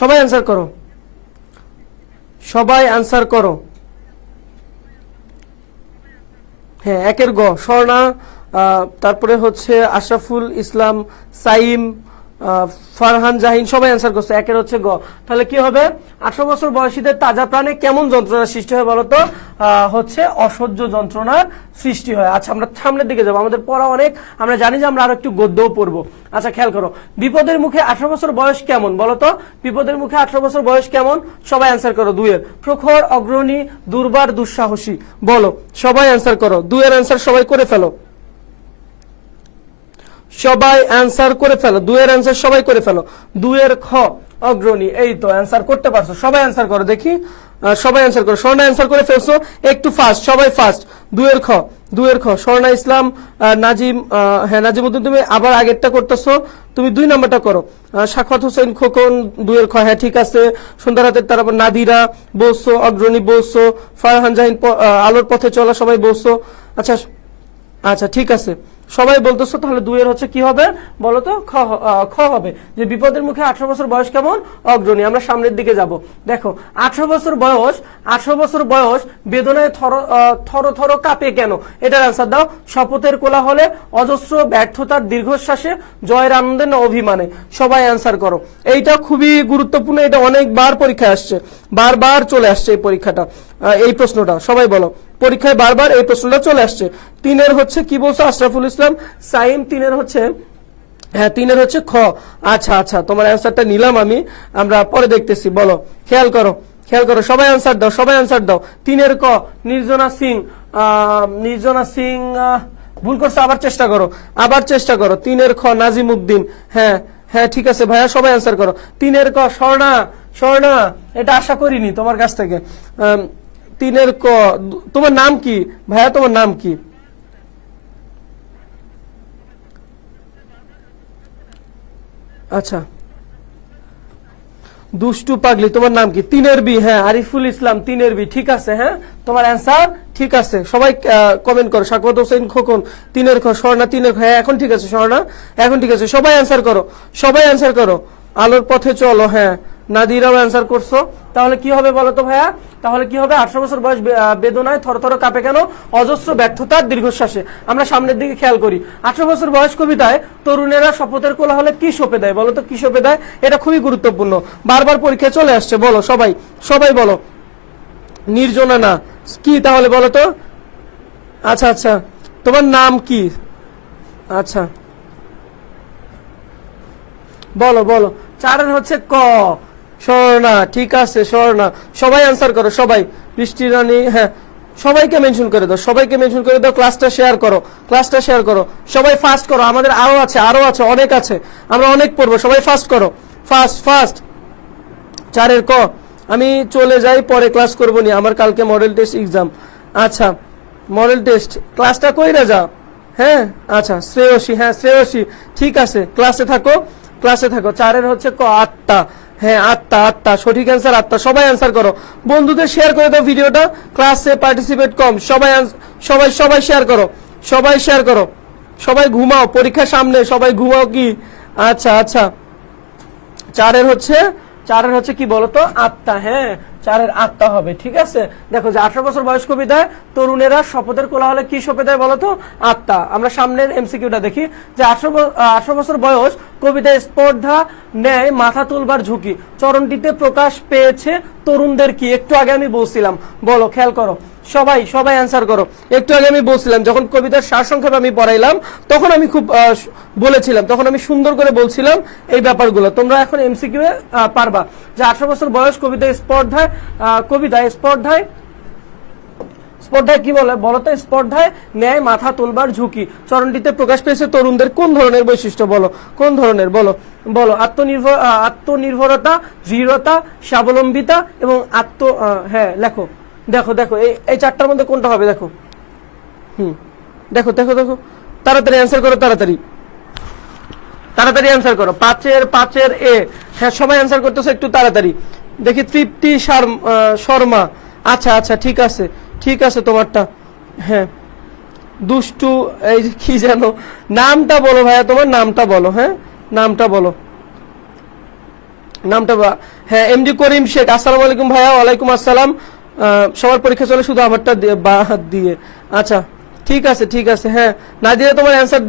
সবাই অ্যান্সার করো। হ্যাঁ একের গ স্বর্ণা, তারপরে হচ্ছে আশরাফুল ইসলাম, সাইম, ফারহান জাহিন, সবাই অ্যান্সার করছে। একের হচ্ছে গ। তাহলে কি হবে, 18 বছর বয়সীদের তাজা প্রাণে কেমন যন্ত্রণার সৃষ্টি হয় বলতো, হচ্ছে অসহ্য যন্ত্রণার সৃষ্টি হয়। আচ্ছা আমরা সামনের দিকে যাবো, আমাদের পড়া অনেক, আমরা জানি যে আমরা আরো একটু গদ্যও পড়বো। আচ্ছা খেয়াল করো, বিপদের মুখে 18 বছর বয়স কেমন, বলতো বিপদের মুখে 18 বছর বয়স কেমন? সবাই অ্যান্সার করো। 2 এর প্রখর, অগ্রণী, দুর্বার, দুঃসাহসী। বলো সবাই অ্যান্সার করো। 2 এর অ্যান্সার সবাই করে ফেলো, 2 এর অ্যান্সার সবাই করে ফেলো। 2 এর খ অগ্রণী, এই তো অ্যান্সার করতে পারছো, সবাই অ্যান্সার করো দেখি, সবাই অ্যান্সার করো। স্বর্ণা অ্যান্সার করে ফেলছো, একটু ফাস্ট, সবাই ফাস্ট। 2 এর খ স্বর্ণা ইসলাম, নাজিম, হ্যাঁ নাজিমুদ্দিন তুমি আবার আগেরটা করতেছো, তুমি 2 নাম্বারটা করো। সাখাওয়াত হোসেন খোকন 2 এর খ, হ্যাঁ ঠিক আছে। সন্ধ্যা রাতের তারপর নাদিরা বলছো, অগ্রণী বলছো, ফারহান জাহিন আলোর পথে চলা, সবাই বলছো। আচ্ছা ঠিক আছে, সবাই বলতেছো, তাহলে 2 এর হচ্ছে কি হবে বলো তো? খ হবে। যে বিপদের মুখে 18 বছর বয়স কেমন? অগ্রণী। আমরা সামনের দিকে যাব। দেখো 18 বছর বয়স বেদনায় থর থর কাঁপে কেন? এটার অ্যান্সার দাও। শপথের কোলাহলে, অজস্র ব্যর্থতার দীর্ঘশ্বাসে, জয়ের আনন্দে না অভিমানে? সবাই অ্যান্সার করো। এইটা খুবই গুরুত্বপূর্ণ, এটা অনেকবার পরীক্ষায় আসছে, বারবার চলে আসছে এই পরীক্ষাটা, এই প্রশ্নটা। সবাই বলো, পরীক্ষায় বারবার এই প্রশ্নটা চলে আসছে। 3 এর হচ্ছে কি বলছো আশরাফুল ইসলাম সাইম? 3 এর হচ্ছে, হ্যাঁ 3 এর হচ্ছে খ। আচ্ছা আচ্ছা, তোমার অ্যান্সারটা নিলাম আমি, আমরা পরে দেখতেছি। বলো, খেয়াল করো, সবাই অ্যান্সার দাও, 3 এর ক নির্জনা সিং ভুল করছে, আবার চেষ্টা করো। 3 এর খ নাজিম উদ্দিন। হ্যাঁ হ্যাঁ ঠিক আছে ভাইয়া, সবাই অ্যান্সার করো। 3 এর ক স্বর্ণা, এটা আশা করিনি তোমার কাছ থেকে। 3 এর ক, তোমার নাম কি ভাইয়া? তোমার নাম কি? আচ্ছা, দুষ্টু পাগলি, তোমার নাম কি? 3 এর বি, হ্যাঁ আরিফুল ইসলাম 3 এর বি, ঠিক আছে। হ্যাঁ তোমার অ্যান্সার ঠিক আছে, সবাই কমেন্ট করো। সাকওয়াত হোসেন খোকন 3 এর খ, স্বর্ণা 3 এর খ, হ্যাঁ এখন ঠিক আছে স্বর্ণা, এখন ঠিক আছে। সবাই অ্যান্সার করো। আলোর পথে চলো, হ্যাঁ নাদিরাও অ্যান্সার করছো। তাহলে কি হবে বলো তো ভাইয়া? তাহলে কি হবে? 18 বছর বয়স বেদনায় থরথর কাঁপে কেন? অজস্র ব্যর্থতার দীর্ঘশ্বাসে। আমরা সামনের দিকে খেয়াল করি। 18 বছর বয়স কবিতায় তরুণেরা শপথের কোলাহলে কি সঁপে দেয় বলো তো? কি সঁপে দেয়? এটা খুবই গুরুত্বপূর্ণ, বারবার পরীক্ষায় চলে আসছে। বলো সবাই বলো। নির্জনা না কি তাহলে বলো তো? আচ্ছা আচ্ছা, তোমার নাম কি? আচ্ছা বলো 4 এর হচ্ছে ক স্বর্ণা, ঠিক আছে স্বর্ণা। সবাই অ্যান্সার করো, সবাই। বৃষ্টি রানী, হ্যাঁ সবাইকে মেনশন করে দাও, ক্লাসটা শেয়ার করো, সবাই ফাস্ট করো। আমাদের আরো আছে, অনেক আছে, আমরা অনেক পড়বো। সবাই ফাস্ট করো, ফাস্ট। 4 এর ক, আমি চলে যাই, পরে ক্লাস করবো নি, আমার কালকে মডেল টেস্ট এক্সাম। আচ্ছা মডেল টেস্ট ক্লাসটা কইরা যাও। হ্যাঁ আচ্ছা, শ্রেয়সী ঠিক আছে, ক্লাসে থাকো। 4 এর হচ্ছে ক আটটা, হ্যাঁ আটটা, সঠিক অ্যান্সার 8টা। সবাই অ্যান্সার করো, বন্ধুদের শেয়ার করে দাও ভিডিওটা। ক্লাসে পার্টিসিপেট কম, সবাই শেয়ার করো। সবাই ঘুমাও, পরীক্ষার সামনে সবাই ঘুমাও কি? আচ্ছা 4 এর হচ্ছে কি বলতো? 8টা, হ্যাঁ 4 এর 8টা হবে, ঠিক আছে। দেখো যে 18 বছর বয়স কবিতায় তরুণেরা শপথের কোলাহলে কি সঁপে দেয় বলতো? 8টা। আমরা সামনের এমসিকিউটা দেখি যে 18 বছর বয়স কবিতায় স্পর্ধা ন্যায় মাথা তুলবার ঝুঁকি চরণটিতে প্রকাশ পেয়েছে তরুণদের কি? একটু আগে আমি বলছিলাম, বলো খেয়াল করো, সবাই অ্যান্সার করো। একটু আগে আমি বলছিলাম, যখন কবিতার সারসংক্ষেপ আমি পড়াইলাম তখন আমি খুব বলেছিলাম, তখন আমি সুন্দর করে বলছিলাম এই ব্যাপারগুলো। তোমরা এখন এমসিকিউ এ পারবা যে 18 বছর বয়স কবিতায় স্পর্ধায় কি বলে বলতো? স্পর্ধায় ন্যায় মাথা তুলবার ঝুঁকি চরণটিতে প্রকাশ পেয়েছে তরুণদের কোন ধরনের বৈশিষ্ট্য? বলো কোন ধরনের? বলো আত্মনির্ভরতা, দৃঢ়তা, স্বাবলম্বিতা এবং হ্যাঁ লেখো। দেখো এই 4টার মধ্যে কোনটা হবে? দেখো দেখো তাড়াতাড়ি অ্যান্সার করো, তাড়াতাড়ি অ্যান্সার করো। 5 এর এ, হ্যাঁ সবাই অ্যান্সার করতেছে, একটু তাড়াতাড়ি দেখি। তৃপ্তি শর্মা, আচ্ছা ঠিক আছে তোমারটা। হ্যাঁ দুষ্টু, এই কি জানো নামটা বলো ভাইয়া, তোমার নামটা বলো। হ্যাঁ নামটা বলো। হ্যাঁ এমডি করিম শেখ, আসসালামু আলাইকুম ভাইয়া। ওয়ালাইকুম আসসালাম। সবার পরীক্ষা চলে, শুধু আমারটা বাদ দিয়ে। আচ্ছা ঠিক আছে। হ্যাঁ নাদিয়া, তোমার অ্যান্সার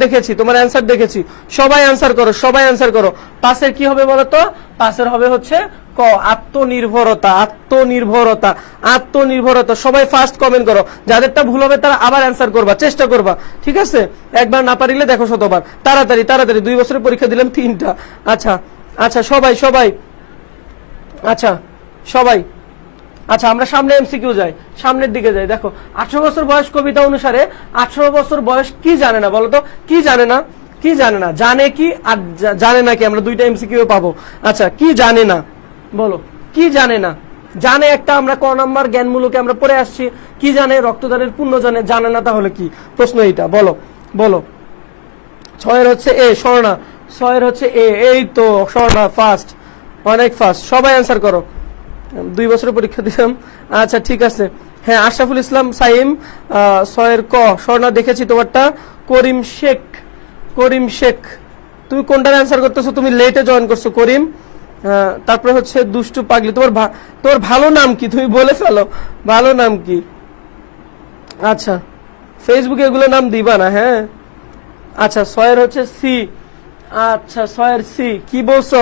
দেখেছি, সবাই অ্যান্সার করো। পাশের কি হবে বলো তো? পাশের হবে হচ্ছে ক আত্মনির্ভরতা। সবাই ফার্স্ট কমেন্ট করো, যাদেরটা ভুল হবে তারা আবার অ্যান্সার করবা, চেষ্টা করবা, ঠিক আছে। একবার না পারিলে দেখো শতবার। তাড়াতাড়ি 2 বছরের পরীক্ষা দিলাম 3টা। আচ্ছা সবাই আচ্ছা আমরা সামনে এমসিকিউ যাই, সামনের দিকে যাই। দেখো 18 বছর বয়স কবিতা অনুসারে 18 বছর বয়স কি জানে না বলতো? কি জানে না? জানে কি আর জানে না কি? আমরা 2টা এমসিকিউ পাবো। আচ্ছা কি জানে না বলো? কি জানে না? জানে একটা, আমরা ক নাম্বার জ্ঞানমূলকে আমরা পড়ে আসছি। কি জানে? রক্তদানের পুণ্য জানে না, তাহলে কি? প্রশ্ন এইটা, বলো। 6 এর হচ্ছে এ স্বর্ণা, 6 এর হচ্ছে এ, এই তো স্বর্ণা ফার্স্ট, অনেক ফার্স্ট। সবাই অ্যান্সার করো, 2 বছরের পরীক্ষা দিলাম। আচ্ছা ঠিক আছে। হ্যাঁ আশরাফুল ইসলাম সাইম, 6 এর ক স্বর্ণা, দেখেছি তোমারটা। করিম শেখ, করিম শেখ, তুমি কোনটার অ্যান্সার করতেছো? তুমি লেটে জয়েন করছো করিম। তারপরে হচ্ছে দুষ্টু পাগলি, তোমার ভালো নাম কি তুমি বলে ফেলো, ভালো নাম কি? আচ্ছা ফেসবুকে এগুলো নাম দিবা না, হ্যাঁ। আচ্ছা ছয়ের হচ্ছে সি, আচ্ছা ছয়ের সি, কি বলছো?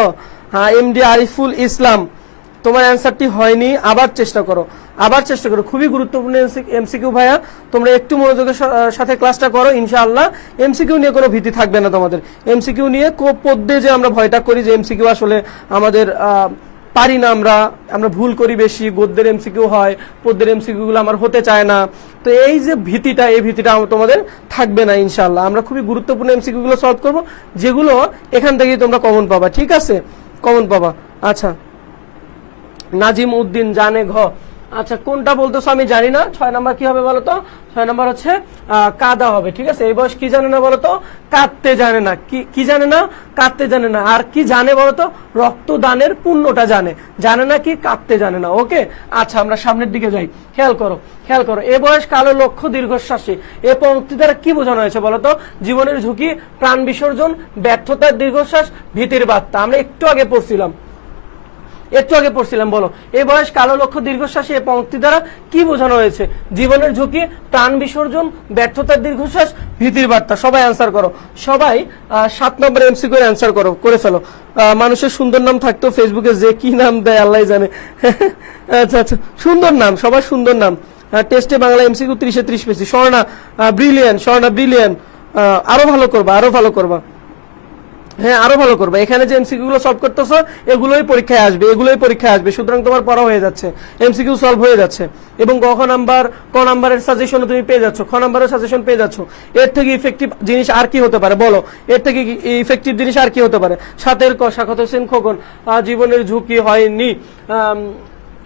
হ্যাঁ এমডি আরিফুল ইসলাম, তোমার অ্যান্সারটি হয়নি, আবার চেষ্টা করো, আবার চেষ্টা করো। খুবই গুরুত্বপূর্ণ এমসিকিউ ভাইয়া, তোমরা একটু মনোযোগের সাথে ক্লাসটা করো, ইনশাআল্লাহ এমসিকিউ নিয়ে কোনো ভীতি থাকবে না তোমাদের। এমসিকিউ নিয়ে পদ্যে যে আমরা ভয়টা করি যে এমসিকিউ আসলে আমাদের পারি না, আমরা ভুল করি বেশি, গদ্যের এমসিকিউ হয়, পদ্যের এমসিকিউ গুলো আমার হতে চায় না, তো এই যে ভীতিটা, এই ভীতিটা তোমাদের থাকবে না ইনশাআল্লাহ। আমরা খুবই গুরুত্বপূর্ণ এমসিকিউ গুলো সলভ করবো, যেগুলো এখান থেকেই তোমরা কমন পাবা, ঠিক আছে, কমন পাবা। আচ্ছা নাজিম উদ্দিন জানে ঘ, আচ্ছা কোনটা বলতেছো আমি জানি না। 6 নাম্বার কি হবে বলতো? 6 নাম্বার হচ্ছে কাদা হবে, ঠিক আছে। এই বয়স কি জানে না বলতো? কাঁদতে জানে না। কি জানে না? কাঁদতে জানে না। আর কি জানে বলতো? রক্তদানের পুণ্যটা জানে, জানে না কি? কাঁদতে জানে না। ওকে, আচ্ছা আমরা সামনের দিকে যাই, খেয়াল করো, খেয়াল করো। এ বয়স কালো লক্ষ্য দীর্ঘশ্বাসী, এ পংক্তি দ্বারা কি বোঝানো হয়েছে বলতো? জীবনের ঝুঁকি, প্রাণ বিসর্জন, ব্যর্থতার দীর্ঘশ্বাস, ভীতির বার্তা। আমরা একটু আগে পড়ছিলাম, বলো এই বয়স কালো লক্ষ্য দীর্ঘশ্বাসে এ পংক্তি দ্বারা কি বোঝানো হয়েছে? জীবনের ঝুঁকি, প্রাণ বিসর্জন, ব্যর্থতার দীর্ঘশ্বাস, ভীতির বার্তা। সবাই অ্যান্সার করো, সবাই 7 নম্বর এমসিকিউ এর অ্যান্সার করে ফেলো। মানুষের সুন্দর নাম থাকতো, ফেসবুকে যে কি নাম দেয় আল্লাহ জানে। আচ্ছা আচ্ছা, সুন্দর নাম, সবার সুন্দর নাম। টেস্টে বাংলা এমসিকিউ 30-এ 30 পেয়েছি। স্বর্ণা ব্রিলিয়ান, স্বর্ণা ব্রিলিয়ান, আরো ভালো করবা, আরো ভালো করবা, হ্যাঁ আরো ভালো করবে। এখানে যে এমসিকিউ গুলো সলভ করতেছো এগুলোই পরীক্ষায় আসবে, এগুলোই পরীক্ষায় আসবে, সুতরাং তোমার পড়া হয়ে যাচ্ছে, এমসিকিউ সলভ হয়ে যাচ্ছে। এবং ক নাম্বারের সাজেশন তুমি পেয়ে যাচ্ছ, খ নাম্বারের সাজেশন পেয়ে যাচ্ছ। এর থেকে ইফেক্টিভ জিনিস আর কি হতে পারে বলো? এর থেকে ইফেক্টিভ জিনিস আর কি হতে পারে? 7 ক শাখাত হোসেন খোকন, জীবনের ঝুঁকি হয়নি।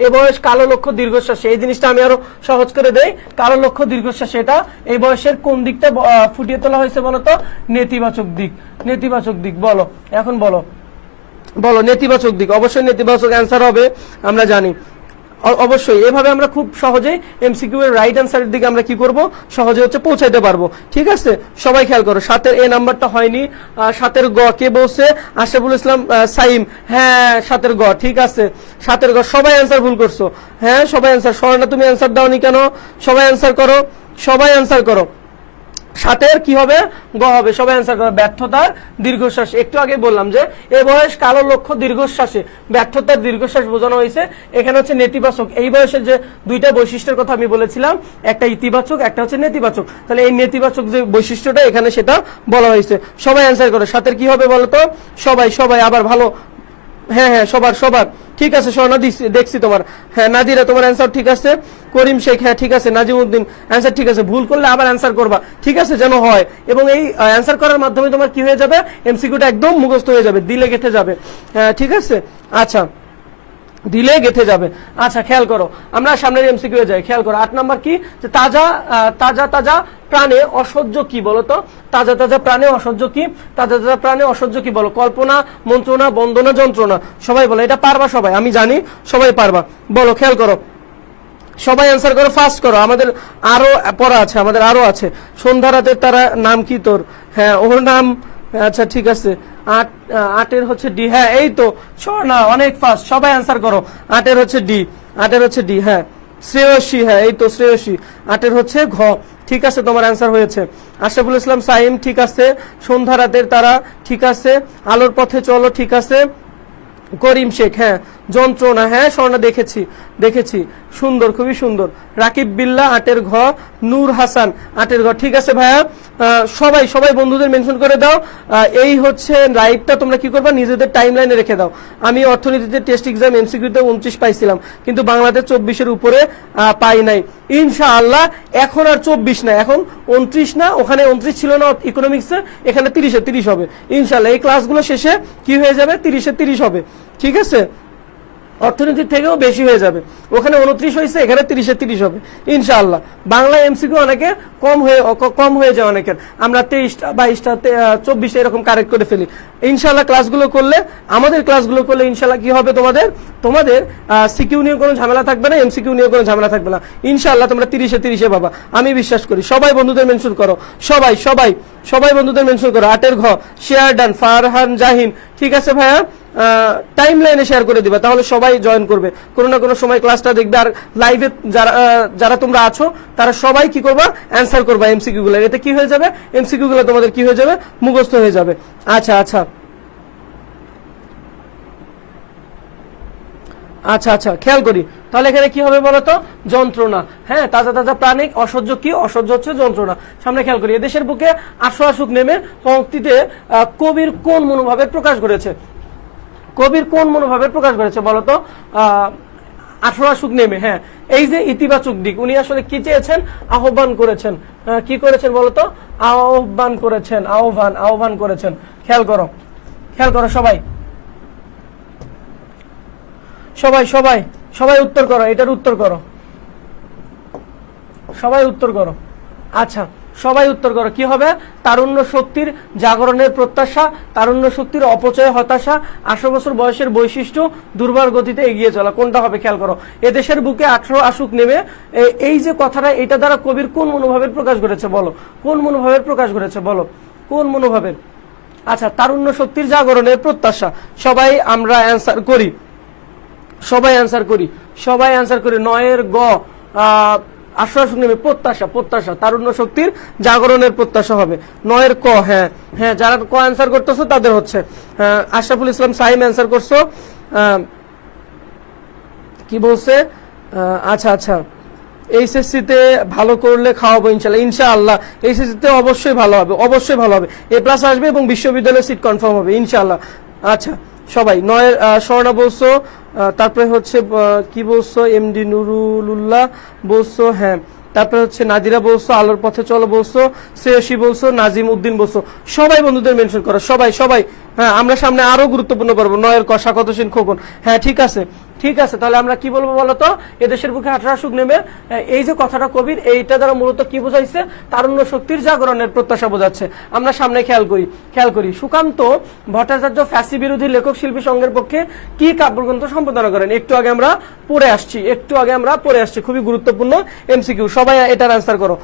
এ বয়স কালো লক্ষ্য দীর্ঘশ্বাসে, এই জিনিসটা আমি আরো সহজ করে দেই। কালো লক্ষ্য দীর্ঘশ্বাসে, এটা এই বয়সের কোন দিকটা ফুটিয়ে তোলা হয়েছে বলতো? নেতিবাচক দিক, নেতিবাচক দিক। বলো এখন, বলো নেতিবাচক দিক। অবশ্যই নেতিবাচক অ্যান্সার হবে, আমরা জানি অবশ্যই। এভাবে আমরা খুব সহজেই এমসিকিউ এর রাইট অ্যান্সারের দিকে আমরা কি করব? সহজে হচ্ছে পৌঁছাইতে পারবো, ঠিক আছে। সবাই খেয়াল করো, 7 এ নাম্বারটা হয়নি। 7 গ কে বলছে? আশরাফুল ইসলাম সাইম, হ্যাঁ 7 গ, ঠিক আছে। 7 গ সবাই অ্যান্সার ভুল করছো, হ্যাঁ সবাই অ্যান্সার। স্বর্ণা তুমি অ্যান্সার দাওনি কেন? সবাই অ্যান্সার করো, সবাই অ্যান্সার করো। 7 কি হবে? গ হবে, সবাই অ্যান্সার করো। ব্যর্থতার দীর্ঘশ্বাস, একটু আগে বললাম যে এ বয়স কালো লক্ষ্য দীর্ঘশ্বাসে, ব্যর্থতার দীর্ঘশ্বাস বোঝানো হয়েছে। এখানে হচ্ছে নেতিবাচক, এই বয়সের যে দুইটা বৈশিষ্ট্যের কথা আমি বলেছিলাম, একটা ইতিবাচক, একটা হচ্ছে নেতিবাচক, তাহলে এই নেতিবাচক যে বৈশিষ্ট্যটা এখানে সেটা বলা হয়েছে। সবাই অ্যান্সার করো। 7 কি হবে বলতো? সবাই আবার ভালো, হ্যাঁ সবার ঠিক আছে। স্বর্ণা দেখছি তোমার, হ্যাঁ নাদিরা তোমার অ্যান্সার ঠিক আছে। করিম শেখ, হ্যাঁ ঠিক আছে। নাজিম উদ্দিন অ্যান্সার ঠিক আছে। ভুল করলে আবার অ্যান্সার করবা, ঠিক আছে, যেন হয়। এবং এই অ্যান্সার করার মাধ্যমে তোমার কি হয়ে যাবে? এমসিকিউটা একদম মুখস্থ হয়ে যাবে, দিলে গেঁথে যাবে, ঠিক আছে। আচ্ছা দিলে গেঁথে যাবে। আচ্ছা খেয়াল করো, আমরা সামনের এমসিকিউ এ যাই। খেয়াল করো 8 নাম্বার কি? যে তাজা প্রাণে অসহ্য কি বলতো? তাজা প্রাণে অসহ্য কি? তাজা প্রাণে অসহ্য কি বলো? কল্পনা, মন্ত্রণা, বন্দনা, যন্ত্রণা। সবাই বলো, এটা পারবা সবাই, আমি জানি সবাই পারবা। বলো, খেয়াল করো, সবাই অ্যান্সার করো, ফাস্ট করো। আমাদের আরো পড়া আছে, আমাদের আরো আছে। সন্ধ্যা রাতের তারা, নাম কি তোর? হ্যাঁ ওর নাম, আচ্ছা ঠিক আছে। 8 হচ্ছে ডি, হ্যাঁ এই তো না, অনেক ফাস্ট, সবাই অ্যান্সার করো। 8 হচ্ছে ডি, হ্যাঁ শ্রেয়সী, হ্যাঁ এই তো শ্রেয়সী। 8 হচ্ছে ঘ, ঠিক আছে, তোমার অ্যান্সার হয়েছে। আশরাফুল ইসলাম সাইম, ঠিক আছে। সন্ধ্যা রাতের তারা, ঠিক আছে। আলোর পথে চলো, ঠিক আছে। করিম শেখ, হ্যাঁ যন্ত্রণা, হ্যাঁ স্বর্ণা দেখেছি, সুন্দর, খুবই সুন্দর। রাকিব বিল্লাহ 8 ঘ। নূর হাসান 8 ঘ, ঠিক আছে ভাইয়া। সবাই বন্ধুদের মেনশন করে দাও। এই হচ্ছে লাইভটা তোমরা কি করবা? নিজেদের টাইম লাইনে রেখে দাও। আমি অর্থনীতিতে টেস্ট এক্সাম এমসিকিউতে 29 পাইছিলাম, কিন্তু বাংলাদেশ 24-এর উপরে পাই নাই। ইনশাআল্লাহ এখন আর 24 না, এখন 29 না, ওখানে 29 ছিল না ইকোনমিক্সে, এখানে 30-এ 30 হবে ইনশাআল্লাহ। এই ক্লাসগুলো শেষে কি হয়ে যাবে? 30-এ 30 হবে, ঠিক আছে। অর্থনীতির থেকেও বেশি হয়ে যাবে। ওখানে 29 হয়েছে, এখানে 30-এ 30 হবে ইনশাআল্লাহ। বাংলা এমসিকিউ অনেকে কম হয়ে যায় অনেকের, আমরা 23টা 22টা 24 এরকম কারেক্ট করে ফেলি। ইনশাআল্লাহ ক্লাসগুলো করলে, আমাদের ক্লাসগুলো করলে ইনশাআল্লাহ কি হবে, তোমাদের সিকিউ নিয়ে কোনো ঝামেলা থাকবে না, এমসিকিউ নিয়ে কোনো ঝামেলা থাকবে না। ইনশাআল্লাহ তোমরা 30-এ 30 পাবা, আমি বিশ্বাস করি। সবাই বন্ধুদের মেনশন করো, সবাই বন্ধুদের মেনশন করো। 8-এর ঘ শেয়ার ডান, ফারহান জাহিন, ঠিক আছে ভাইয়া, টাইম লাইনে শেয়ার করে দিবা, তাহলে সবাই জয়েন করবে, কোনো না কোনো সময় ক্লাসটা দেখবে। আর লাইভে যারা তোমরা আছো তারা সবাই কি করবা, অ্যান্সার করবা এমসিকিউ গুলো। এতে কি হয়ে যাবে, এমসিকিউ গুলো তোমাদের কি হয়ে যাবে, মুখস্থ হয়ে যাবে। আচ্ছা আচ্ছা আচ্ছা আচ্ছা খেয়াল করি তাহলে এখানে কি হবে বলতো, যন্ত্রণা। হ্যাঁ, তাজা তাজা প্রাণিক, অসহ্য কি, অসহ্য হচ্ছে যন্ত্রণা। সামনে খেয়াল করি, এদেশের বুকে আশু আশুক নেমে পঙ্ক্তিতে কবির কোন মনোভাবের প্রকাশ করেছে, কবির কোন মনোভাবের প্রকাশ করেছে বলতো, আশু আশুক নেমে। হ্যাঁ, এই যে ইতিবাচক দিক, উনি আসলে কি চেয়েছেন, আহ্বান করেছেন। কি করেছেন বলতো, আহ্বান করেছেন, আহ্বান করেছেন। খেয়াল করো সবাই সবাই সবাই সবাই উত্তর করো, এটার উত্তর করো, সবাই উত্তর করো। আচ্ছা, সবাই উত্তর করো। কি হবে, তারুণ্য শক্তির জাগরণের প্রত্যাশা, তারুণ্য শক্তির অপচয় হতাশা, 18 বছর বয়সের বৈশিষ্ট্য, দুর্বার গতিতে এগিয়ে চলা। কোনটা হবে খেয়াল করো। এদেশের বুকে 18 আশুক নেমে, এই যে কথাটা, এটা দ্বারা কবির কোন মনোভাবের প্রকাশ করেছে বলো, কোন মনোভাবের প্রকাশ করেছে বলো, কোন মনোভাবের। আচ্ছা, তারুণ্য শক্তির জাগরণের প্রত্যাশা। সবাই আমরা অ্যান্সার করি, সবাই অ্যান্সার করি। 9-এর গ আশ্বাসক নেবে প্রত্যাশা, তারুণ্য শক্তির জাগরণের প্রত্যাশা হবে। 9-এর ক, হ্যাঁ হ্যাঁ, যারা ক অ্যান্সার করতেছো তাদের হচ্ছে। আশরাফুল ইসলাম সাইম অ্যান্সার করছো, কি বলছে, আচ্ছা আচ্ছা, এইচএসসি তে ভালো করলে খাওয়াবো ইনশাআল্লাহ। এইচএসসি তে অবশ্যই ভালো হবে, A+ আসবে এবং বিশ্ববিদ্যালয়ের সিট কনফার্ম হবে ইনশাআল্লাহ। আচ্ছা, সবাই 9-এর স্বর্ণা বলছো, তারপরে হচ্ছে কি বলছো, এমডি নুরুল্লাহ বলছো, হ্যাঁ, তারপরে হচ্ছে নাদিরা বলছো, আলোর পথে চলো বলছো, শ্রেয়সী বলছো, নাজিম উদ্দিন বলছো। সবাই বন্ধুদের মেনশন করো, সবাই। হ্যাঁ, আমরা সামনে আরো গুরুত্বপূর্ণ পারবো। 9-এর ক স্বাগত সেন খোকন, হ্যাঁ ঠিক আছে। তাহলে আমরা কি বলবো বলতো, এদেশের বুকে 18 আশুক নেমে, এই যে কথাটা কবির, এইটা দ্বারা মূলত কি বোঝাইছে, তারুণ্য শক্তির জাগরণের প্রত্যাশা বোঝাচ্ছে। আমরা সামনে খেয়াল করি। সুকান্ত ভট্টাচার্য ফ্যাসি বিরোধী লেখক শিল্পী সংঘের পক্ষে কি কাব্যগ্রন্থ সম্পাদনা করেন। একটু আগে আমরা পড়ে আসছি, খুবই গুরুত্বপূর্ণ এমসিকিউ। সবাই এটার অ্যান্সার করো,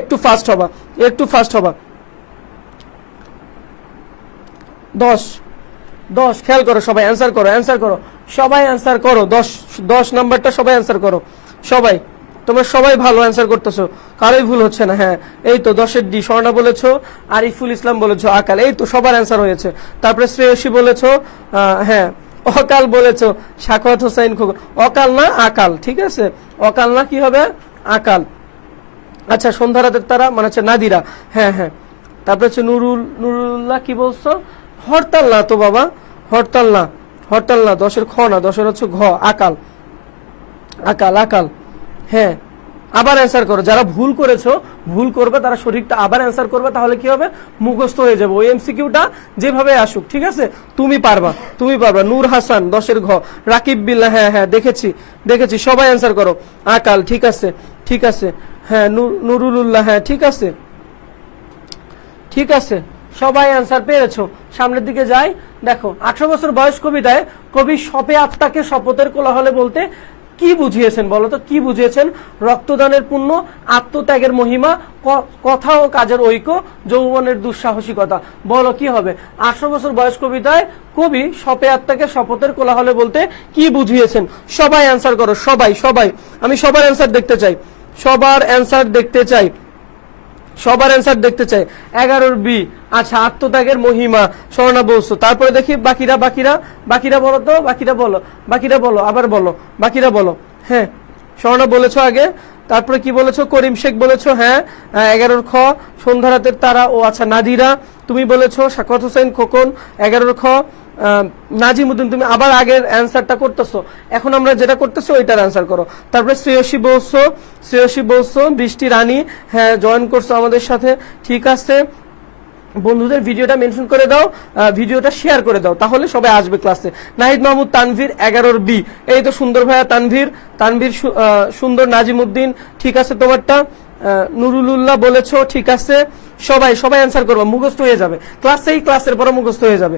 একটু ফাস্ট হবা। 10 খেয়াল করো, সবাই অ্যান্সার করো, সবাই অ্যান্সার করো। 10 নাম্বারটা সবাই অ্যান্সার করো, সবাই। তোমরা সবাই ভালো অ্যান্সার করতেছো, কারোই ভুল হচ্ছে না। হ্যাঁ, এই তো 10-এর ডি স্বর্ণা বলেছো, আরিফুল ইসলাম বলেছো, আকাল, এই তো সবার অ্যান্সার হয়েছে। তারপরে শ্রেয়সী বলেছো, হ্যাঁ, অকাল বলেছো, সাখাওয়াত হোসাইন খোকন, অকাল না আকাল, ঠিক আছে, অকাল না, কি হবে, আকাল। আচ্ছা, সন্ধ্যা রাতের তারা মানে হচ্ছে নাদিরা, হ্যাঁ। তারপরে হচ্ছে নুরুল্লাহ, কি বলছো, হরতাল না তো বাবা, হরতাল না। 10-এর খ না, 10-এর হচ্ছে ঘ, আকাল। হ্যাঁ, আবার অ্যান্সার করো। যারা ভুল করবে তারা সঠিকটা আবার অ্যান্সার করবে, তাহলে কি হবে, মুখস্থ হয়ে যাবে। ওই এমসিকিউটা যেভাবে আসুক, ঠিক আছে, তুমি পারবা। নূর হাসান 10-এর ঘ, রাকিব বিল্লাহ, হ্যাঁ দেখেছি। সবাই অ্যান্সার করো, আকাল, ঠিক আছে। হ্যাঁ, নুরুল্লাহ, হ্যাঁ ঠিক আছে, সবাই অ্যান্সার পেয়েছো। সামনের দিকে যাই, দেখো 18 বছর বয়স কবিতায় কবি শপে আত্মাকে শপথের কোলাহলে বলতে কি বুঝিয়েছেন বলতো, কি বুঝিয়েছেন, রক্তদানের পুণ্য, আত্মত্যাগের মহিমা, কথা ও কাজের ঐক্য, যৌবনের দুঃসাহসিকতা। বলো কি হবে। 18 বছর বয়স কবিতায় কবি শপে আত্মাকে শপথের কোলাহলে বলতে কি বুঝিয়েছেন। সবাই অ্যান্সার করো, সবাই। আমি সবার অ্যান্সার দেখতে চাই, সবার অ্যান্সার দেখতে চাই। 11-এর বি, আচ্ছা, আত্মত্যাগের মহিমা, স্বর্ণা বলছো। তারপরে দেখি বাকিরা বলো তো, বাকিরা বলো। হ্যাঁ, স্বর্ণা বলেছো আগে, তারপরে কি বলেছো, করিম শেখ বলেছো, হ্যাঁ। 11-এর খ সন্ধ্যা রাতের তারা, ও আচ্ছা, নাদিরা তুমি বলেছো, সাখাওয়াত হোসেন খোকন। 11-এর খ নাজিম উদ্দিন, তুমি আবার আগের অ্যান্সারটা করতেছো, এখন আমরা যেটা করতেছো ওইটার অ্যান্সার করো। তারপরে শ্রেয়সী বলছো, বৃষ্টি রানী, হ্যাঁ জয়েন করছো আমাদের সাথে, ঠিক আছে। বন্ধুদের ভিডিওটা মেনশন করে দাও, ভিডিওটা শেয়ার করে দাও, তাহলে সবাই আসবে ক্লাসে। নাহিদ মাহমুদ তানভীর 11 বি, এই তো সুন্দর ভাইয়া তানভীর, সুন্দর। নাজিমউদ্দিন ঠিক আছে তোমারটা। নুরুলুল্লাহ বলেছো ঠিক আছে। সবাই অ্যান্সার করবো, মুখস্থ হয়ে যাবে ক্লাসের পরে মুখস্থ হয়ে যাবে।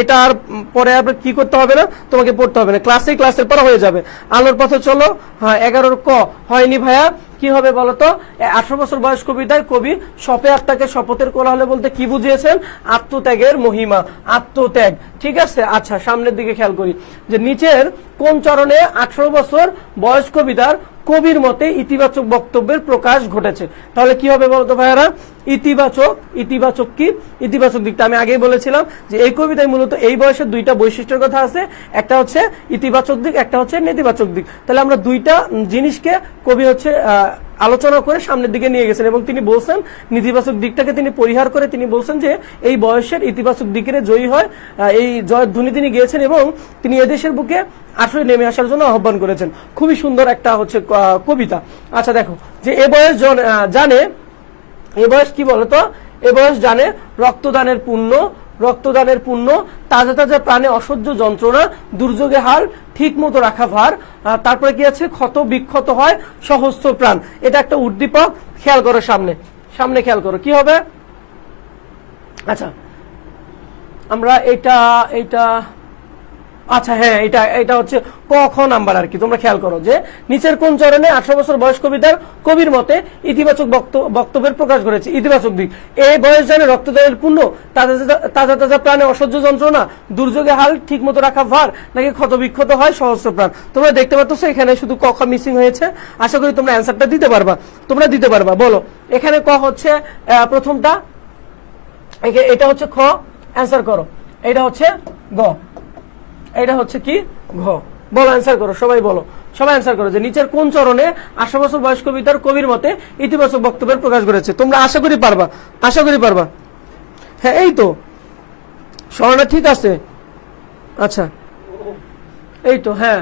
এটা আর পরে আর কি করতে হবে না, তোমাকে পড়তে হবে না, ক্লাসের পরে হয়ে যাবে। আলোর পথে চলো, হ্যাঁ 11 ক হয়নি ভাইয়া, কি হবে বলতো? 18 বছর বয়স কবিতায় কবি শপে আত্মাকে শপথের কোলাহলে বলতে কি বুঝিয়েছেন? আত্মত্যাগের মহিমা, আত্মত্যাগ। ঠিক আছে, আচ্ছা সামনের দিকে খেয়াল করি যে নিচের কোন চরণে 18 বছর বয়স কবিতার কবির মতে ইতিবাচক বক্তব্যের প্রকাশ ঘটেছে? তাহলে কি হবে বলতো ভাইয়ারা? ইতিবাচক কি? ইতিবাচক দিকটা আমি আগেই বলেছিলাম যে এই কবিতায় মূলত এই বয়সের দুইটা বৈশিষ্ট্যের কথা আছে, একটা হচ্ছে ইতিবাচক দিক, একটা হচ্ছে নেতিবাচক দিক। তাহলে আমরা দুইটা জিনিসকে কবি হচ্ছে আলোচনা করে সামনের দিকে নিয়ে গেছেন এবং তিনি বলছেন নেতিবাচক দিকটাকে তিনি পরিহার করে তিনি বলছেন যে এই বয়সের ইতিবাচক দিকের জয়ী হয়, এই জয়ের ধ্বনি তিনি গিয়েছেন এবং তিনি এদেশের বুকে আসলে নেমে আসার জন্য আহ্বান করেছেন। খুবই সুন্দর একটা হচ্ছে কবিতা। আচ্ছা দেখো যে এ বয়স জানে, এ বয়স কি বলতো? এ বয়স জানে রক্তদানের পুণ্য, তাজা তাজা প্রাণে অসহ্য যন্ত্রণা, দুর্যোগে হাল ঠিক মতো রাখা ভার, তারপরে কি আছে? ক্ষত বিক্ষত হয় সহস্র প্রাণ। এটা একটা উদ্দীপক, খেয়াল করো সামনে খেয়াল করো কি হবে। আচ্ছা আমরা এটা আচ্ছা হ্যাঁ এটা হচ্ছে ক খ নাম্বার আর কি। তোমরা খেয়াল করো যে নিচের কোন চরণে 18 বছর বয়স কবির মতে ইতিবাচক বক্তব্যের প্রকাশ করেছে? ইতিবাচক দিক। এই বয়স জানে রক্তদানের পুণ্য, তাজা তাজা প্রাণে অসহ্য যন্ত্রণা, দুর্যোগে হাল ঠিক মতো রাখা ভার, নাকি ক্ষত বিক্ষত হয় সহস্র প্রাণ। তোমরা দেখতে পাচ্ছ এখানে শুধু ক খ মিসিং হয়েছে। আশা করি তোমরা অ্যান্সারটা দিতে পারবা। বলো এখানে ক হচ্ছে প্রথমটা, এটা হচ্ছে খ, অ্যান্সার করো। এটা হচ্ছে গ, এটা হচ্ছে কি? ঘ। বলো অ্যান্সার করো, সবাই অ্যান্সার করো যে নিচের কোন চরণে 18 বছর বয়স কবির মতে ইতিবাচক বক্তব্যের প্রকাশ করেছে? তোমরা আশা করি পারবা। হ্যাঁ এই তো স্বর্ণা ঠিক আছে। আচ্ছা এই তো হ্যাঁ